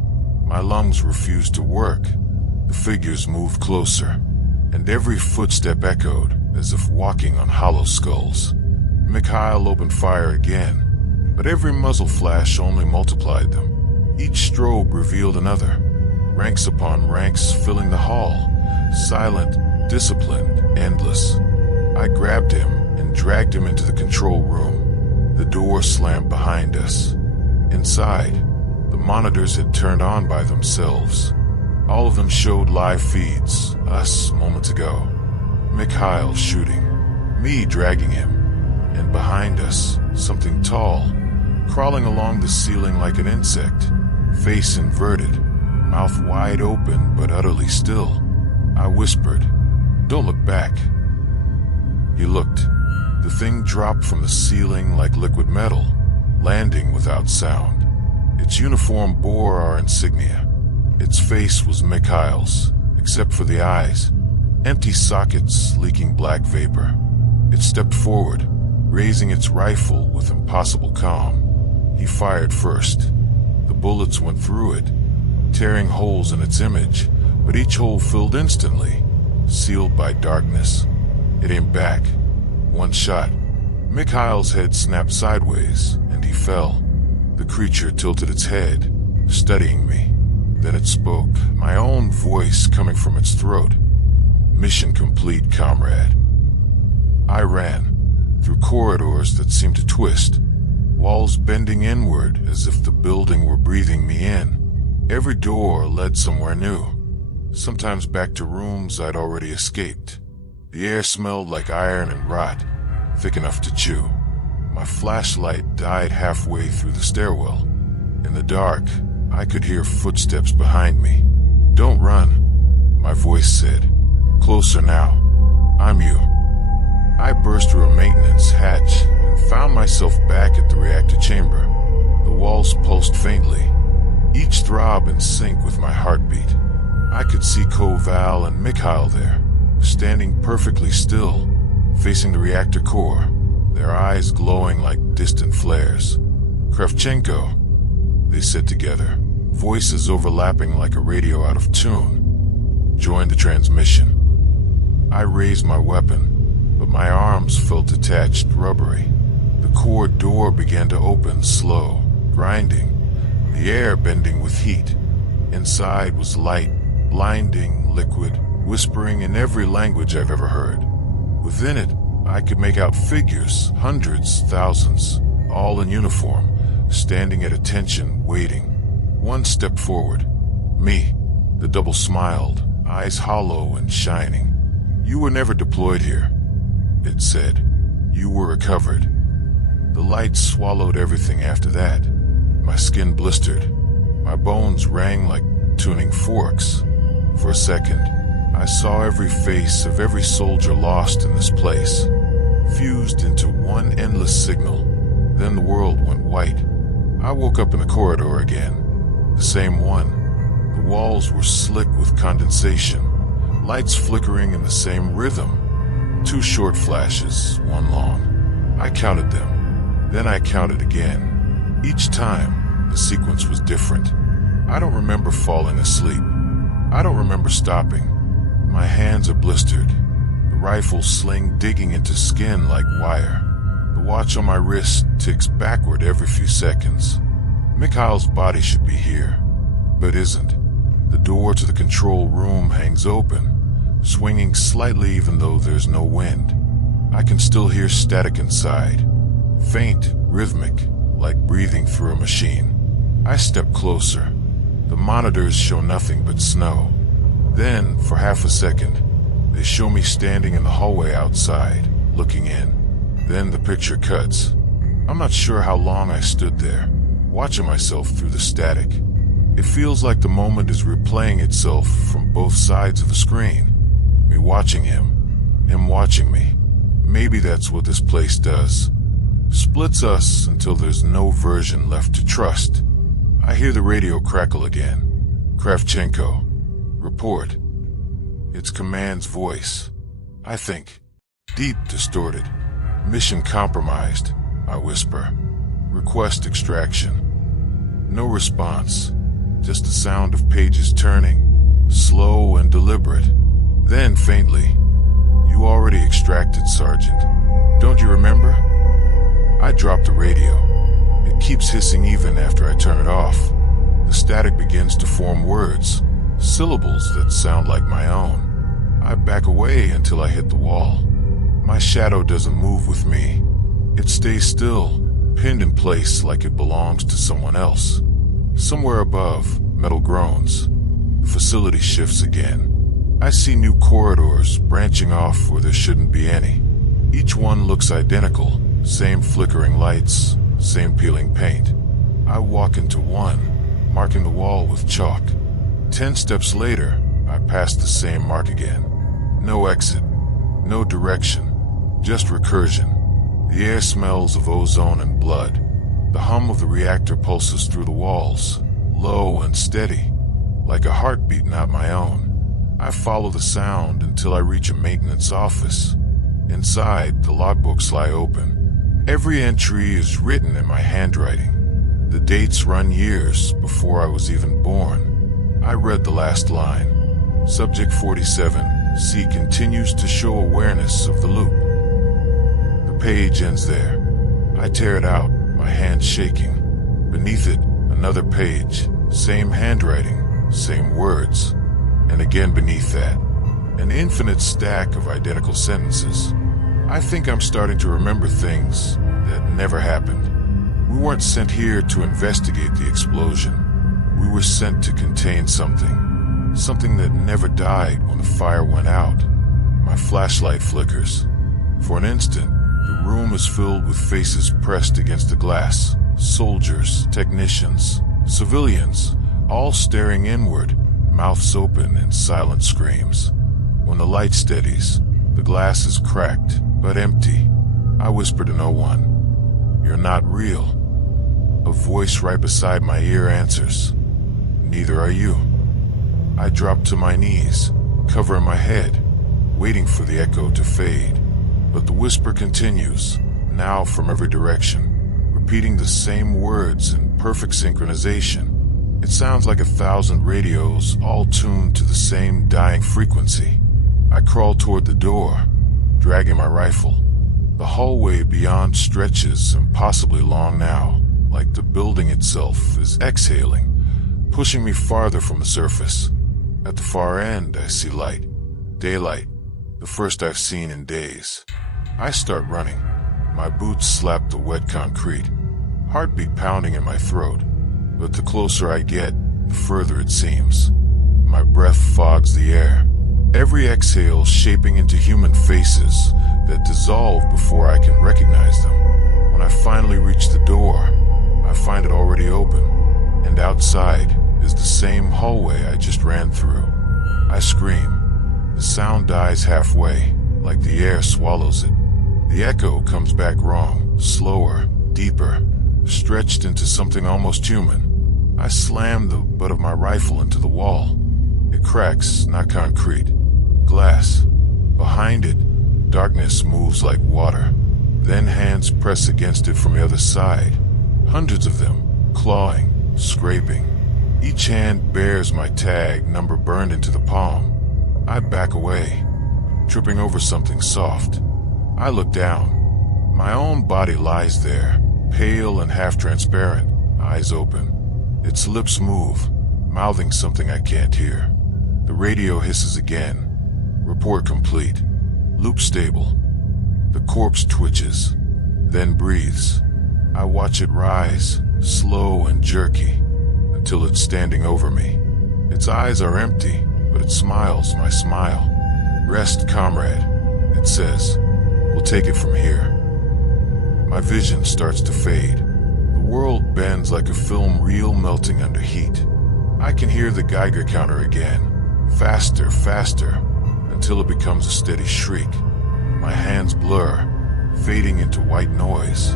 My lungs refused to work. The figures moved closer, and every footstep echoed as if walking on hollow skulls. Mikhail opened fire again, but every muzzle flash only multiplied them. Each strobe revealed another, ranks upon ranks filling the hall, silent, disciplined, endless. I grabbed him and dragged him into the control room. The door slammed behind us. Inside, the monitors had turned on by themselves. All of them showed live feeds, us moments ago. Mikhail shooting, me dragging him, and behind us, something tall, crawling along the ceiling like an insect, face inverted, mouth wide open but utterly still. I whispered, "Don't look back." He looked. The thing dropped from the ceiling like liquid metal, landing without sound. Its uniform bore our insignia. Its face was Mikhail's, except for the eyes, empty sockets leaking black vapor. It stepped forward, raising its rifle with impossible calm. He fired first. The bullets went through it, tearing holes in its image, but each hole filled instantly, sealed by darkness. It aimed back. One shot. Mikhail's head snapped sideways, and he fell. The creature tilted its head, studying me. Then it spoke, my own voice coming from its throat. "Mission complete, comrade." I ran, through corridors that seemed to twist, walls bending inward as if the building were breathing me in. Every door led somewhere new, sometimes back to rooms I'd already escaped. The air smelled like iron and rot, thick enough to chew. My flashlight died halfway through the stairwell. In the dark, I could hear footsteps behind me. "Don't run," my voice said. "Closer now. I'm you." I burst through a maintenance hatch and found myself back at the reactor chamber. The walls pulsed faintly, each throb in sync with my heartbeat. I could see Koval and Mikhail there, standing perfectly still, facing the reactor core, their eyes glowing like distant flares. "Kravchenko," they said together, voices overlapping like a radio out of tune. "Join the transmission." I raised my weapon, but my arms felt detached, rubbery. The core door began to open slow, grinding, the air bending with heat. Inside was light, blinding, liquid, whispering in every language I've ever heard. Within it, I could make out figures, hundreds, thousands, all in uniform, standing at attention, waiting. One stepped forward. Me. The double smiled, eyes hollow and shining. "You were never deployed here," it said. "You were recovered." The light swallowed everything after that. My skin blistered. My bones rang like tuning forks. For a second, I saw every face of every soldier lost in this place, fused into one endless signal. Then the world went white. I woke up in the corridor again. The same one. The walls were slick with condensation, lights flickering in the same rhythm. 2 short flashes, 1 long. I counted them. Then I counted again. Each time, the sequence was different. I don't remember falling asleep. I don't remember stopping. My hands are blistered, the rifle sling digging into skin like wire. The watch on my wrist ticks backward every few seconds. Mikhail's body should be here, but isn't. The door to the control room hangs open, swinging slightly even though there's no wind. I can still hear static inside, faint, rhythmic, like breathing through a machine. I step closer. The monitors show nothing but snow. Then, for half a second, they show me standing in the hallway outside, looking in. Then the picture cuts. I'm not sure how long I stood there, watching myself through the static. It feels like the moment is replaying itself from both sides of the screen. Me watching him watching me. Maybe that's what this place does. Splits us until there's no version left to trust. I hear the radio crackle again. Kravchenko. Report. It's Command's voice. I think. Deep distorted. Mission compromised, I whisper. Request extraction. No response. Just the sound of pages turning. Slow and deliberate. Then faintly. You already extracted, Sergeant. Don't you remember? I drop the radio. It keeps hissing even after I turn it off. The static begins to form words, syllables that sound like my own. I back away until I hit the wall. My shadow doesn't move with me. It stays still, pinned in place like it belongs to someone else. Somewhere above, metal groans. The facility shifts again. I see new corridors branching off where there shouldn't be any. Each one looks identical. Same flickering lights, same peeling paint. I walk into one, marking the wall with chalk. 10 steps later, I pass the same mark again. No exit, no direction, just recursion. The air smells of ozone and blood. The hum of the reactor pulses through the walls, low and steady, like a heartbeat not my own. I follow the sound until I reach a maintenance office. Inside, the logbooks lie open. Every entry is written in my handwriting. The dates run years before I was even born. I read the last line. Subject 47, C continues to show awareness of the loop. The page ends there. I tear it out, my hand shaking. Beneath it, another page. Same handwriting, same words. And again beneath that, an infinite stack of identical sentences. I think I'm starting to remember things that never happened. We weren't sent here to investigate the explosion. We were sent to contain something. Something that never died when the fire went out. My flashlight flickers. For an instant, the room is filled with faces pressed against the glass. Soldiers, technicians, civilians, all staring inward, mouths open in silent screams. When the light steadies, the glass is cracked, but empty. I whisper to no one, "You're not real." A voice right beside my ear answers, "Neither are you." I drop to my knees, covering my head, waiting for the echo to fade. But the whisper continues, now from every direction, repeating the same words in perfect synchronization. It sounds like 1,000 radios all tuned to the same dying frequency. I crawl toward the door, dragging my rifle. The hallway beyond stretches impossibly long now, like the building itself is exhaling, pushing me farther from the surface. At the far end, I see light. Daylight, the first I've seen in days. I start running. My boots slap the wet concrete, heartbeat pounding in my throat. But the closer I get, the further it seems. My breath fogs the air. Every exhale shaping into human faces that dissolve before I can recognize them. When I finally reach the door, I find it already open, and outside is the same hallway I just ran through. I scream. The sound dies halfway, like the air swallows it. The echo comes back wrong, slower, deeper, stretched into something almost human. I slam the butt of my rifle into the wall. It cracks, not concrete. Glass. Behind it, darkness moves like water. Then hands press against it from the other side. Hundreds of them, clawing, scraping. Each hand bears my tag, number burned into the palm. I back away, tripping over something soft. I look down. My own body lies there, pale and half-transparent, eyes open. Its lips move, mouthing something I can't hear. The radio hisses again. Report complete. Loop stable. The corpse twitches, then breathes. I watch it rise, slow and jerky, until it's standing over me. Its eyes are empty, but it smiles my smile. "Rest, comrade," it says. We'll take it from here. My vision starts to fade. The world bends like a film reel melting under heat. I can hear the Geiger counter again. Faster, faster, until it becomes a steady shriek. My hands blur, fading into white noise.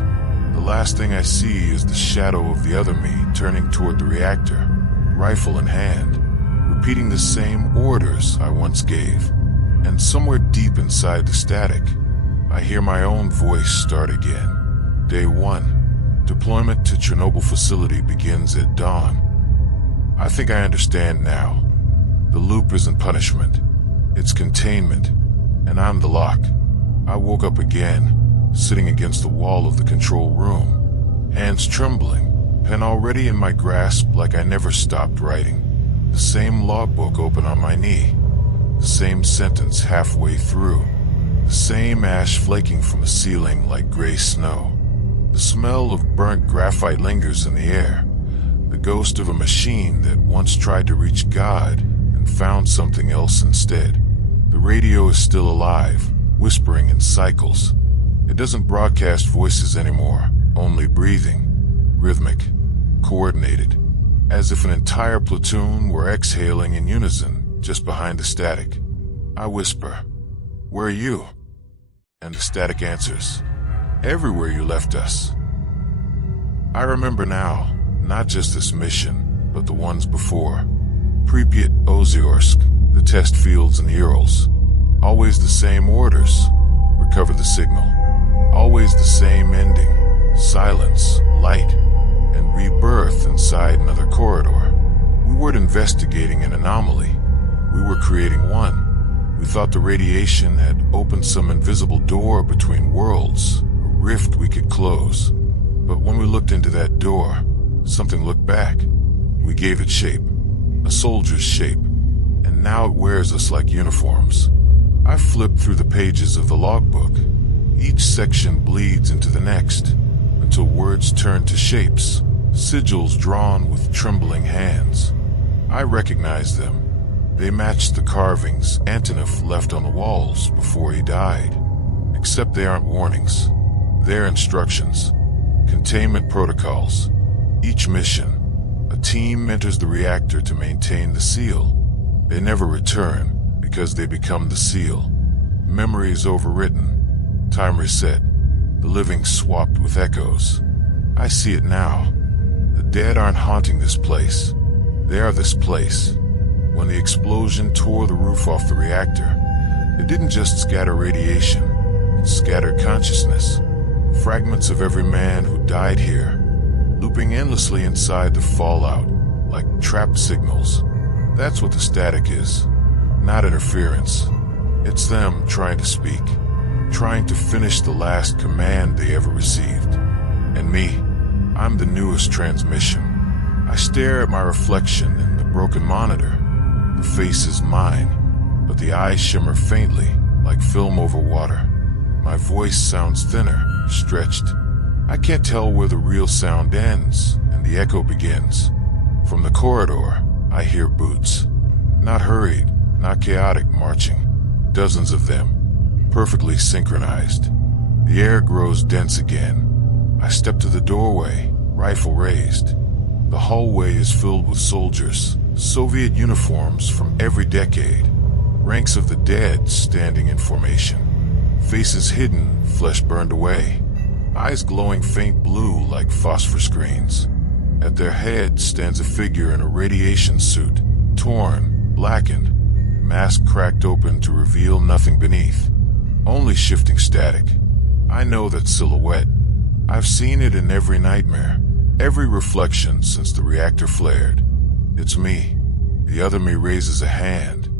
The last thing I see is the shadow of the other me turning toward the reactor, rifle in hand, repeating the same orders I once gave. And somewhere deep inside the static, I hear my own voice start again. Day 1. Deployment to Chernobyl facility begins at dawn. I think I understand now. The loop isn't punishment. It's containment. And I'm the lock. I woke up again, sitting against the wall of the control room, hands trembling, pen already in my grasp like I never stopped writing. The same logbook open on my knee. The same sentence halfway through. The same ash flaking from the ceiling like gray snow. The smell of burnt graphite lingers in the air. The ghost of a machine that once tried to reach God and found something else instead. The radio is still alive, whispering in cycles. It doesn't broadcast voices anymore, only breathing. Rhythmic, coordinated, as if an entire platoon were exhaling in unison just behind the static. I whisper, "Where are you?" And the static answers, "Everywhere you left us." I remember now, not just this mission, but the ones before. Pripyat, Ozyorsk, the test fields in the Urals. Always the same orders. Recover the signal. Always the same ending. Silence, light, and rebirth inside another corridor. We weren't investigating an anomaly. We were creating one. We thought the radiation had opened some invisible door between worlds, a rift we could close. But when we looked into that door, something looked back. We gave it shape, a soldier's shape, and now it wears us like uniforms. I flipped through the pages of the logbook. Each section bleeds into the next, until words turn to shapes, sigils drawn with trembling hands. I recognized them. They matched the carvings Antonov left on the walls before he died. Except they aren't warnings. They're instructions. Containment protocols. Each mission, a team enters the reactor to maintain the seal. They never return because they become the seal. Memories overwritten. Time reset. The living swapped with echoes. I see it now. The dead aren't haunting this place. They are this place. When the explosion tore the roof off the reactor, it didn't just scatter radiation. It scattered consciousness. Fragments of every man who died here, looping endlessly inside the fallout, like trap signals. That's what the static is. Not interference. It's them trying to speak, trying to finish the last command they ever received. And me, I'm the newest transmission. I stare at my reflection in the broken monitor. The face is mine, but the eyes shimmer faintly, like film over water. My voice sounds thinner, stretched. I can't tell where the real sound ends and the echo begins. From the corridor, I hear boots. Not hurried, not chaotic marching. Dozens of them, perfectly synchronized. The air grows dense again. I step to the doorway, rifle raised. The hallway is filled with soldiers, Soviet uniforms from every decade. Ranks of the dead standing in formation. Faces hidden, flesh burned away. Eyes glowing faint blue like phosphor screens. At their head stands a figure in a radiation suit, torn, blackened, mask cracked open to reveal nothing beneath. Only shifting static. I know that silhouette. I've seen it in every nightmare, every reflection since the reactor flared. It's me. The other me raises a hand,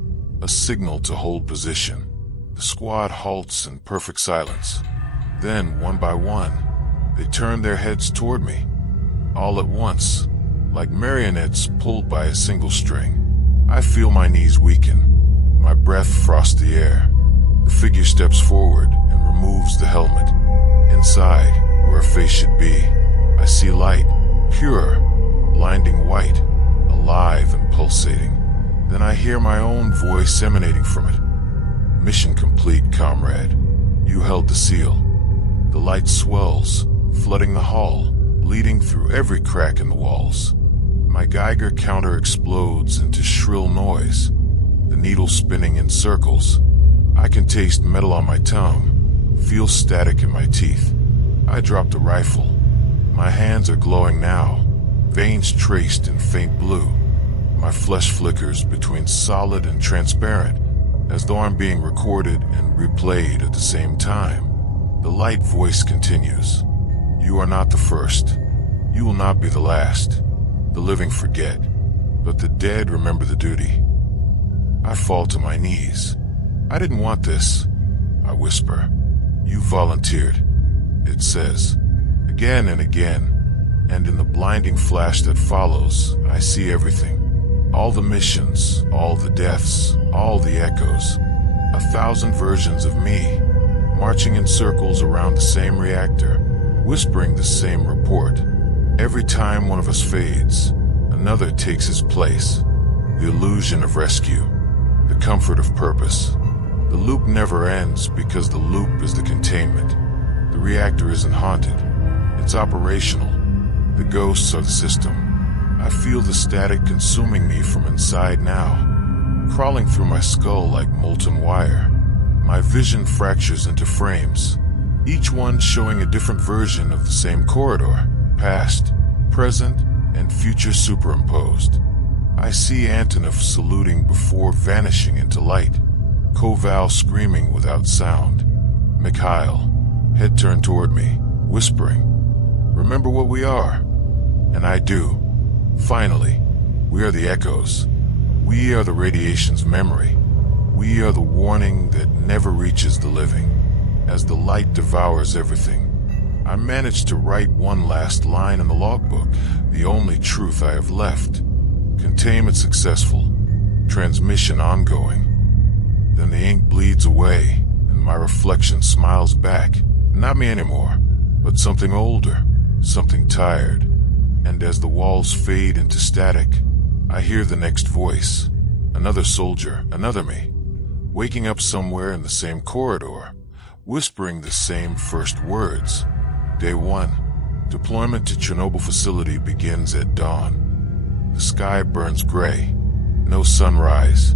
a signal to hold position. The squad halts in perfect silence. Then, one by one, they turn their heads toward me. All at once, like marionettes pulled by a single string. I feel my knees weaken. My breath frosts the air. The figure steps forward and removes the helmet. Inside, where a face should be, I see light, pure, blinding white, alive and pulsating. Then I hear my own voice emanating from it. Mission complete, comrade. You held the seal. The light swells, flooding the hall, bleeding through every crack in the walls. My Geiger counter explodes into shrill noise, the needle spinning in circles. I can taste metal on my tongue, feel static in my teeth. I drop the rifle. My hands are glowing now, veins traced in faint blue. My flesh flickers between solid and transparent, as though I'm being recorded and replayed at the same time. The light voice continues. You are not the first. You will not be the last. The living forget, but the dead remember the duty. I fall to my knees. I didn't want this. I whisper. You volunteered. It says, again and again, and in the blinding flash that follows, I see everything. All the missions, all the deaths, all the echoes. 1,000 versions of me, marching in circles around the same reactor, whispering the same report. Every time one of us fades, another takes his place. The illusion of rescue, the comfort of purpose. The loop never ends because the loop is the containment. The reactor isn't haunted. It's operational. The ghosts are the system. I feel the static consuming me from inside now, crawling through my skull like molten wire. My vision fractures into frames, each one showing a different version of the same corridor, past, present, and future superimposed. I see Antonov saluting before vanishing into light, Koval screaming without sound, Mikhail, head turned toward me, whispering, remember what we are. And I do. Finally, we are the echoes. We are the radiation's memory. We are the warning that never reaches the living. As the light devours everything, I managed to write one last line in the logbook, the only truth I have left. Containment successful. Transmission ongoing. Then the ink bleeds away, and my reflection smiles back. Not me anymore, but something older, something tired. And as the walls fade into static, I hear the next voice. Another soldier, another me, waking up somewhere in the same corridor, whispering the same first words. Day 1. Deployment to Chernobyl facility begins at dawn. The sky burns gray. No sunrise.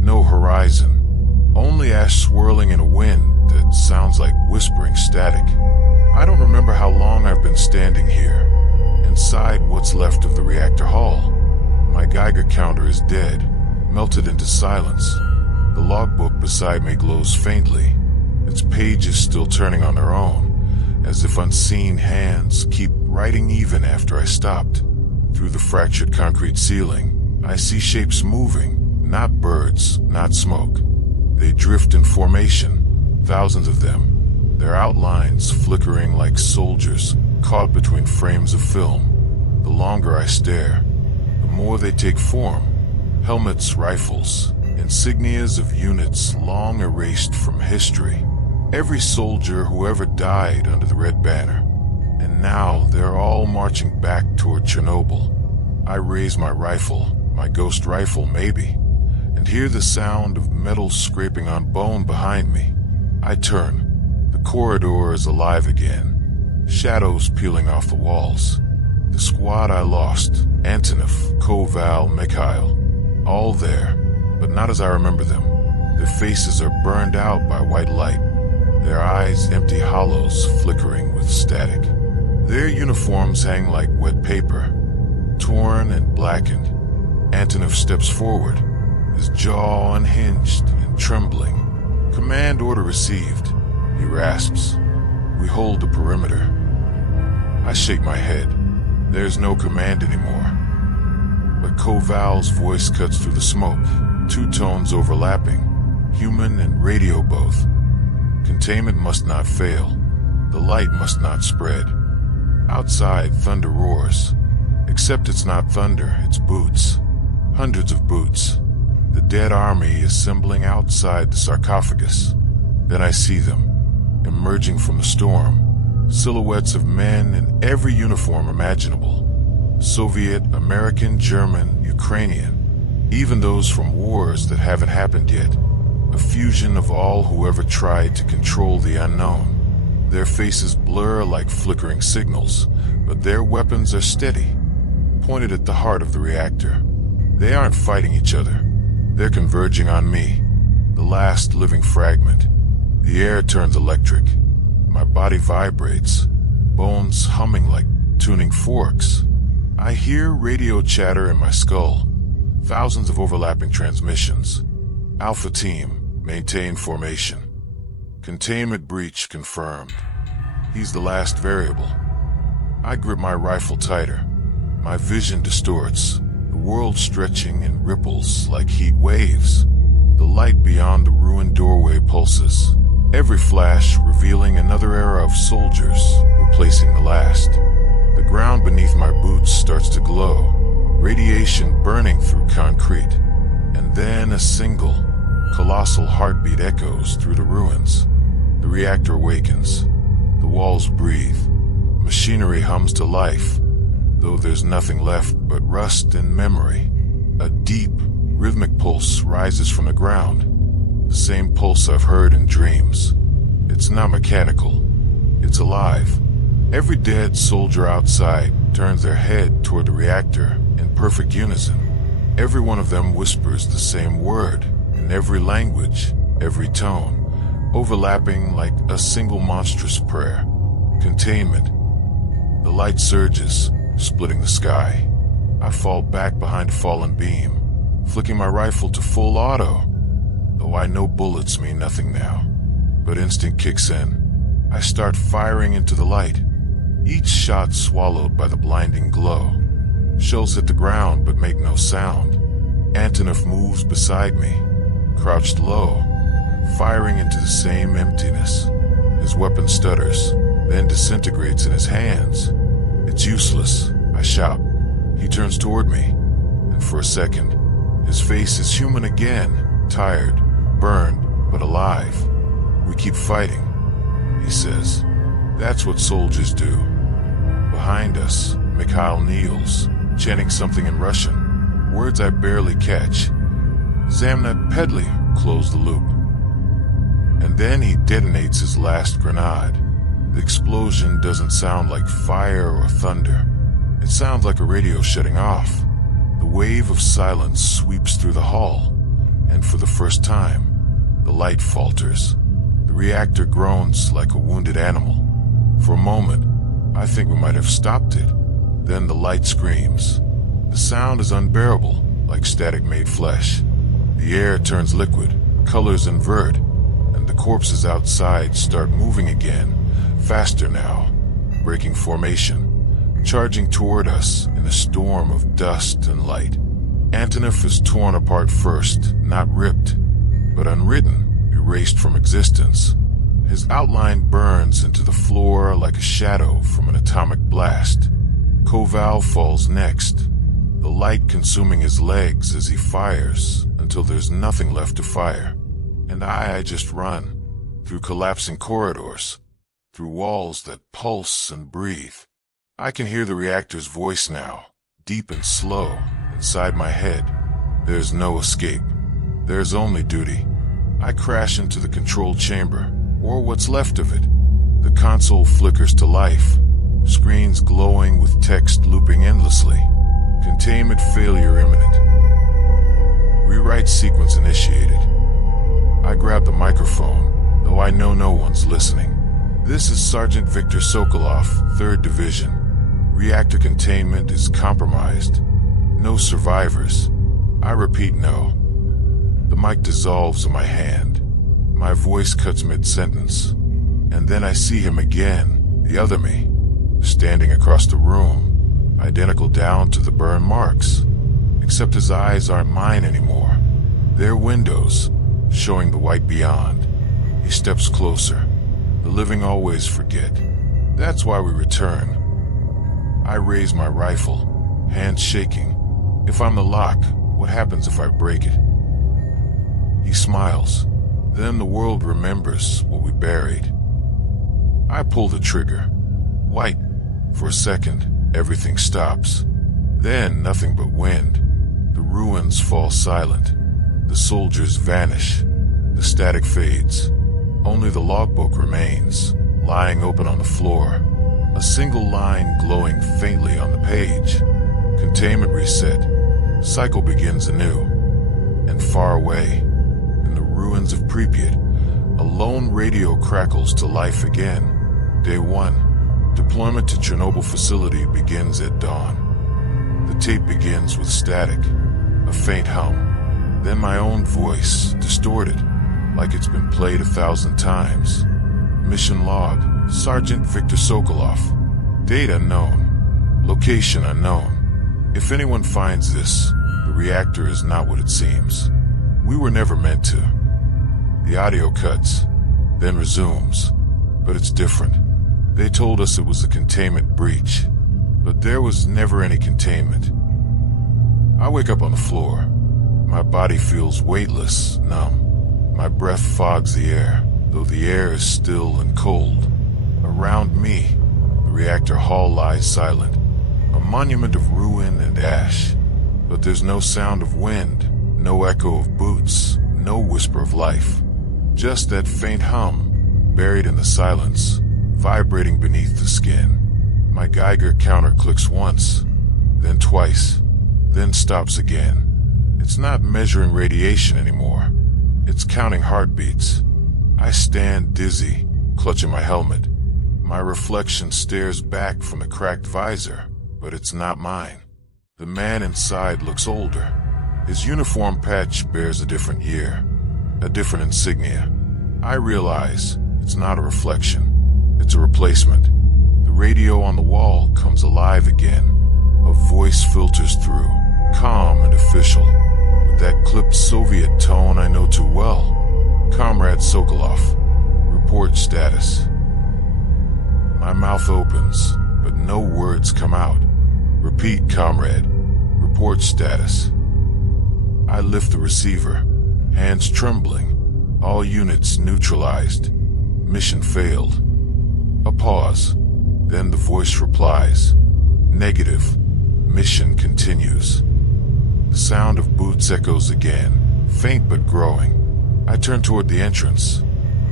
No horizon. Only ash swirling in a wind that sounds like whispering static. I don't remember how long I've been standing here, inside what's left of the reactor hall. My Geiger counter is dead, melted into silence. The logbook beside me glows faintly, its pages still turning on their own, as if unseen hands keep writing even after I stopped. Through the fractured concrete ceiling, I see shapes moving, not birds, not smoke. They drift in formation, thousands of them, their outlines flickering like soldiers caught between frames of film. The longer I stare, the more they take form. Helmets, rifles, insignias of units long erased from history. Every soldier who ever died under the red banner. And now they're all marching back toward Chernobyl. I raise my rifle, my ghost rifle maybe, and hear the sound of metal scraping on bone behind me. I turn. The corridor is alive again. Shadows peeling off the walls. The squad I lost, Antonov, Koval, Mikhail, all there, but not as I remember them. Their faces are burned out by white light, their eyes empty hollows flickering with static. Their uniforms hang like wet paper, torn and blackened. Antonov steps forward, his jaw unhinged and trembling. Command order received, he rasps. We hold the perimeter. I shake my head. There's no command anymore. But Koval's voice cuts through the smoke, two tones overlapping, human and radio both. Containment must not fail. The light must not spread. Outside, thunder roars. Except it's not thunder, it's boots. Hundreds of boots. The dead army assembling outside the sarcophagus. Then I see them, emerging from the storm. Silhouettes of men in every uniform imaginable. Soviet, American, German, Ukrainian. Even those from wars that haven't happened yet. a fusion of all who ever tried to control the unknown. Their faces blur like flickering signals, but their weapons are steady, pointed at the heart of the reactor. They aren't fighting each other. They're converging on me, the last living fragment. The air turns electric. My body vibrates, bones humming like tuning forks. I hear radio chatter in my skull, thousands of overlapping transmissions. Alpha Team, maintain formation. Containment breach confirmed. He's the last variable. I grip my rifle tighter. My vision distorts, the world stretching in ripples like heat waves. The light beyond the ruined doorway pulses, every flash revealing another era of soldiers replacing the last. The ground beneath my boots starts to glow, radiation burning through concrete, and then a single, colossal heartbeat echoes through the ruins. The reactor awakens. The walls breathe. Machinery hums to life, though there's nothing left but rust and memory. A deep, rhythmic pulse rises from the ground, the same pulse I've heard in dreams. It's not mechanical. It's alive. Every dead soldier outside turns their head toward the reactor in perfect unison. Every one of them whispers the same word, in every language, every tone, overlapping like a single monstrous prayer. Containment. The light surges, splitting the sky. I fall back behind a fallen beam, flicking my rifle to full auto, though I know bullets mean nothing now. But instinct kicks in. I start firing into the light, each shot swallowed by the blinding glow. Shells hit the ground but make no sound. Antonov moves beside me, crouched low, firing into the same emptiness. His weapon stutters, then disintegrates in his hands. It's useless, I shout. He turns toward me, and for a second, his face is human again, tired, burned, but alive. We keep fighting, he says. That's what soldiers do. Behind us, Mikhail kneels, chanting something in Russian, words I barely catch. Zamna Pedli, close the loop. And then he detonates his last grenade. The explosion doesn't sound like fire or thunder. It sounds like a radio shutting off. The wave of silence sweeps through the hall, and for the first time, the light falters. The reactor groans like a wounded animal. For a moment, I think we might have stopped it. Then the light screams. The sound is unbearable, like static-made flesh. The air turns liquid, colors invert, and the corpses outside start moving again, faster now, breaking formation, charging toward us in a storm of dust and light. Antonov is torn apart first, not ripped, but unwritten, erased from existence. His outline burns into the floor like a shadow from an atomic blast. Koval falls next, the light consuming his legs as he fires until there's nothing left to fire. And I just run, through collapsing corridors, through walls that pulse and breathe. I can hear the reactor's voice now, deep and slow, inside my head. There's no escape. There's only duty. I crash into the control chamber, or what's left of it. The console flickers to life, screens glowing with text looping endlessly. Containment failure imminent. Rewrite sequence initiated. I grab the microphone, though I know no one's listening. This is Sergeant Viktor Sokolov, 3rd Division. Reactor containment is compromised. No survivors. I repeat, no. The mic dissolves in my hand. My voice cuts mid-sentence. And then I see him again, the other me, standing across the room, identical down to the burn marks. Except his eyes aren't mine anymore. They're windows, showing the white beyond. He steps closer. The living always forget. That's why we return. I raise my rifle, hands shaking. If I'm the lock, what happens if I break it? He smiles. Then the world remembers what we buried. I pull the trigger. White. For a second, everything stops. Then nothing but wind. The ruins fall silent. The soldiers vanish. The static fades. Only the logbook remains, lying open on the floor. A single line glowing faintly on the page. Containment reset. Cycle begins anew. And far away, in the ruins of Pripyat, a lone radio crackles to life again. Day 1. Deployment to Chernobyl facility begins at dawn. The tape begins with static, a faint hum. Then my own voice, distorted, like it's been played 1,000 times. Mission log, Sergeant Victor Sokolov. Date unknown. Location unknown. If anyone finds this, the reactor is not what it seems. We were never meant to. The audio cuts, then resumes. But it's different. They told us it was a containment breach. But there was never any containment. I wake up on the floor. My body feels weightless, numb. My breath fogs the air, though the air is still and cold. Around me, the reactor hall lies silent, a monument of ruin and ash. But there's no sound of wind, no echo of boots, no whisper of life. Just that faint hum, buried in the silence, vibrating beneath the skin. My Geiger counter clicks once, then twice, then stops again. It's not measuring radiation anymore. It's counting heartbeats. I stand dizzy, clutching my helmet. My reflection stares back from the cracked visor, but it's not mine. The man inside looks older. His uniform patch bears a different year, a different insignia. I realize it's not a reflection. It's a replacement. The radio on the wall comes alive again. A voice filters through, calm and official, with that clipped Soviet tone I know too well. Comrade Sokolov, report status. My mouth opens, but no words come out. Repeat, comrade. Report status. I lift the receiver, hands trembling, all units neutralized. Mission failed. A pause. Then the voice replies, negative. Mission continues. The sound of boots echoes again, faint but growing. I turn toward the entrance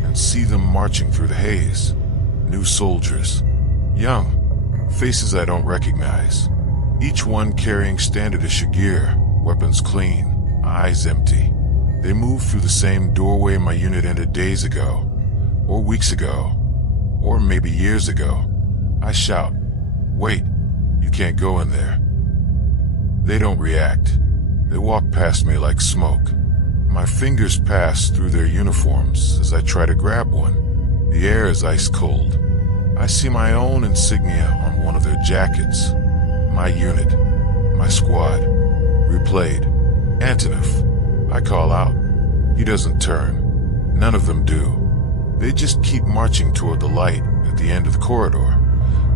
and see them marching through the haze. New soldiers. Young. Faces I don't recognize. Each one carrying standardish gear, weapons clean, eyes empty. They move through the same doorway my unit entered days ago, or weeks ago, or maybe years ago. I shout, wait, you can't go in there. They don't react. They walk past me like smoke. My fingers pass through their uniforms as I try to grab one. The air is ice cold. I see my own insignia on one of their jackets. My unit, my squad, replayed. Antonov. I call out. He doesn't turn. None of them do. They just keep marching toward the light at the end of the corridor.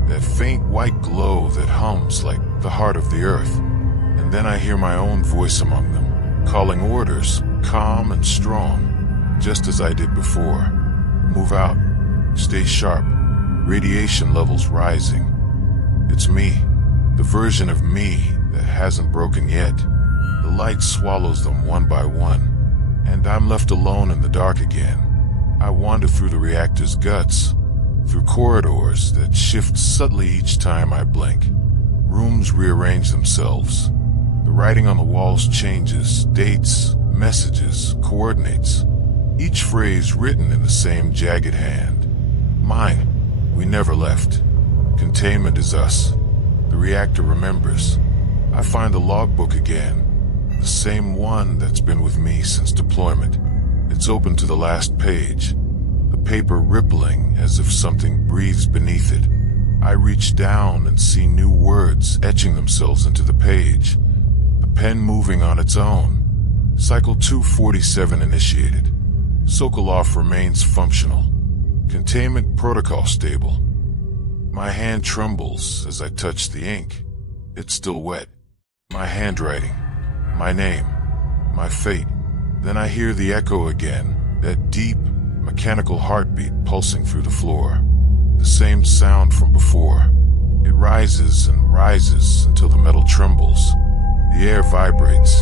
That faint white glow that hums like the heart of the earth. And then I hear my own voice among them, calling orders, calm and strong, just as I did before. Move out. Stay sharp. Radiation levels rising. It's me, the version of me that hasn't broken yet. The light swallows them one by one, and I'm left alone in the dark again. I wander through the reactor's guts, through corridors that shift subtly each time I blink. Rooms rearrange themselves. The writing on the walls changes, dates, messages, coordinates. Each phrase written in the same jagged hand. Mine. We never left. Containment is us. The reactor remembers. I find the logbook again. The same one that's been with me since deployment. It's open to the last page. The paper rippling as if something breathes beneath it. I reach down and see new words etching themselves into the page. The pen moving on its own. Cycle 247 initiated. Sokolov remains functional. Containment protocol stable. My hand trembles as I touch the ink. It's still wet. My handwriting. My name. My fate. Then I hear the echo again, that deep, mechanical heartbeat pulsing through the floor. The same sound from before. It rises and rises until the metal trembles. The air vibrates.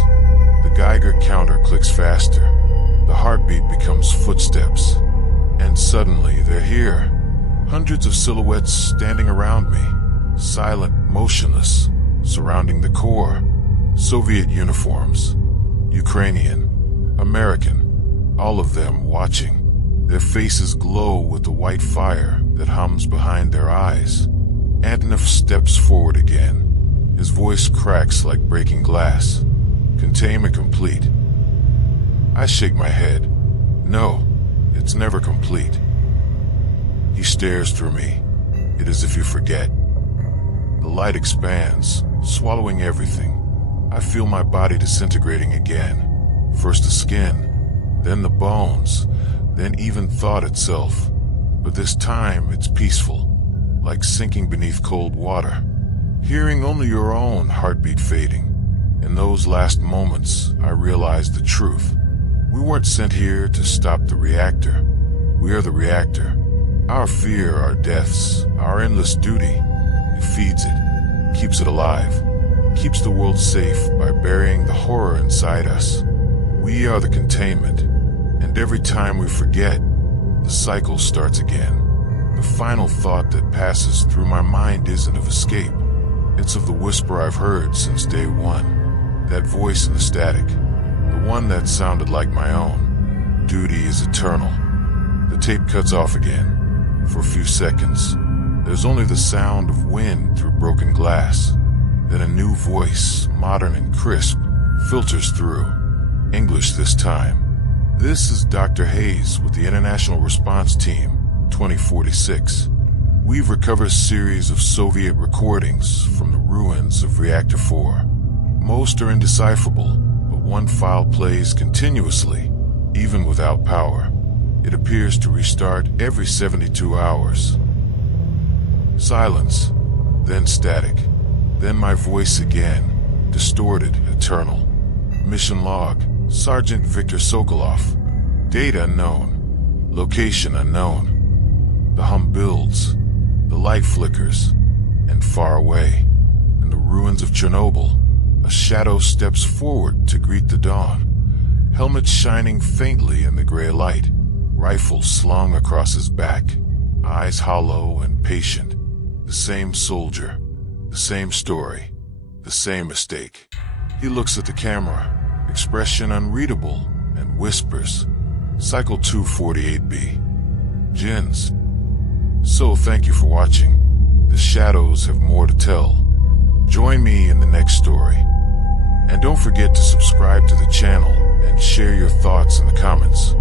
The Geiger counter clicks faster. The heartbeat becomes suddenly, they're here. Hundreds of silhouettes standing around me, silent, motionless, surrounding the core. Soviet uniforms, Ukrainian, American, all of them watching. Their faces glow with the white fire that hums behind their eyes. Antonov steps forward again. His voice cracks like breaking glass. Containment complete. I shake my head. No, it's never complete. He stares through me. It is as if you forget. The light expands, swallowing everything. I feel my body disintegrating again. First the skin, then the bones, then even thought itself. But this time it's peaceful, like sinking beneath cold water, hearing only your own heartbeat fading. In those last moments, I realized the truth. We weren't sent here to stop the reactor. We are the reactor. Our fear, our deaths, our endless duty. It feeds it, keeps it alive, keeps the world safe by burying the horror inside us. We are the containment, and every time we forget, the cycle starts again. The final thought that passes through my mind isn't of escape. It's of the whisper I've heard since day one. That voice in the static, the one that sounded like my own. Duty is eternal. The tape cuts off again. For a few seconds, there's only the sound of wind through broken glass. Then a new voice, modern and crisp, filters through. English this time. This is Dr. Hayes with the International Response Team, 2046. We've recovered a series of Soviet recordings from the ruins of Reactor 4. Most are indecipherable, but one file plays continuously, even without power. It appears to restart every 72 hours. Silence, then static, then my voice again, distorted, eternal. Mission log, Sergeant Victor Sokolov. Date unknown, location unknown. The hum builds, the light flickers, and far away, in the ruins of Chernobyl, a shadow steps forward to greet the dawn. Helmet shining faintly in the gray light, rifle slung across his back, eyes hollow and patient. The same soldier, the same story, the same mistake. He looks at the camera, expression unreadable, and whispers, Cycle 248B. Jins. So thank you for watching. The shadows have more to tell. Join me in the next story. And don't forget to subscribe to the channel and share your thoughts in the comments.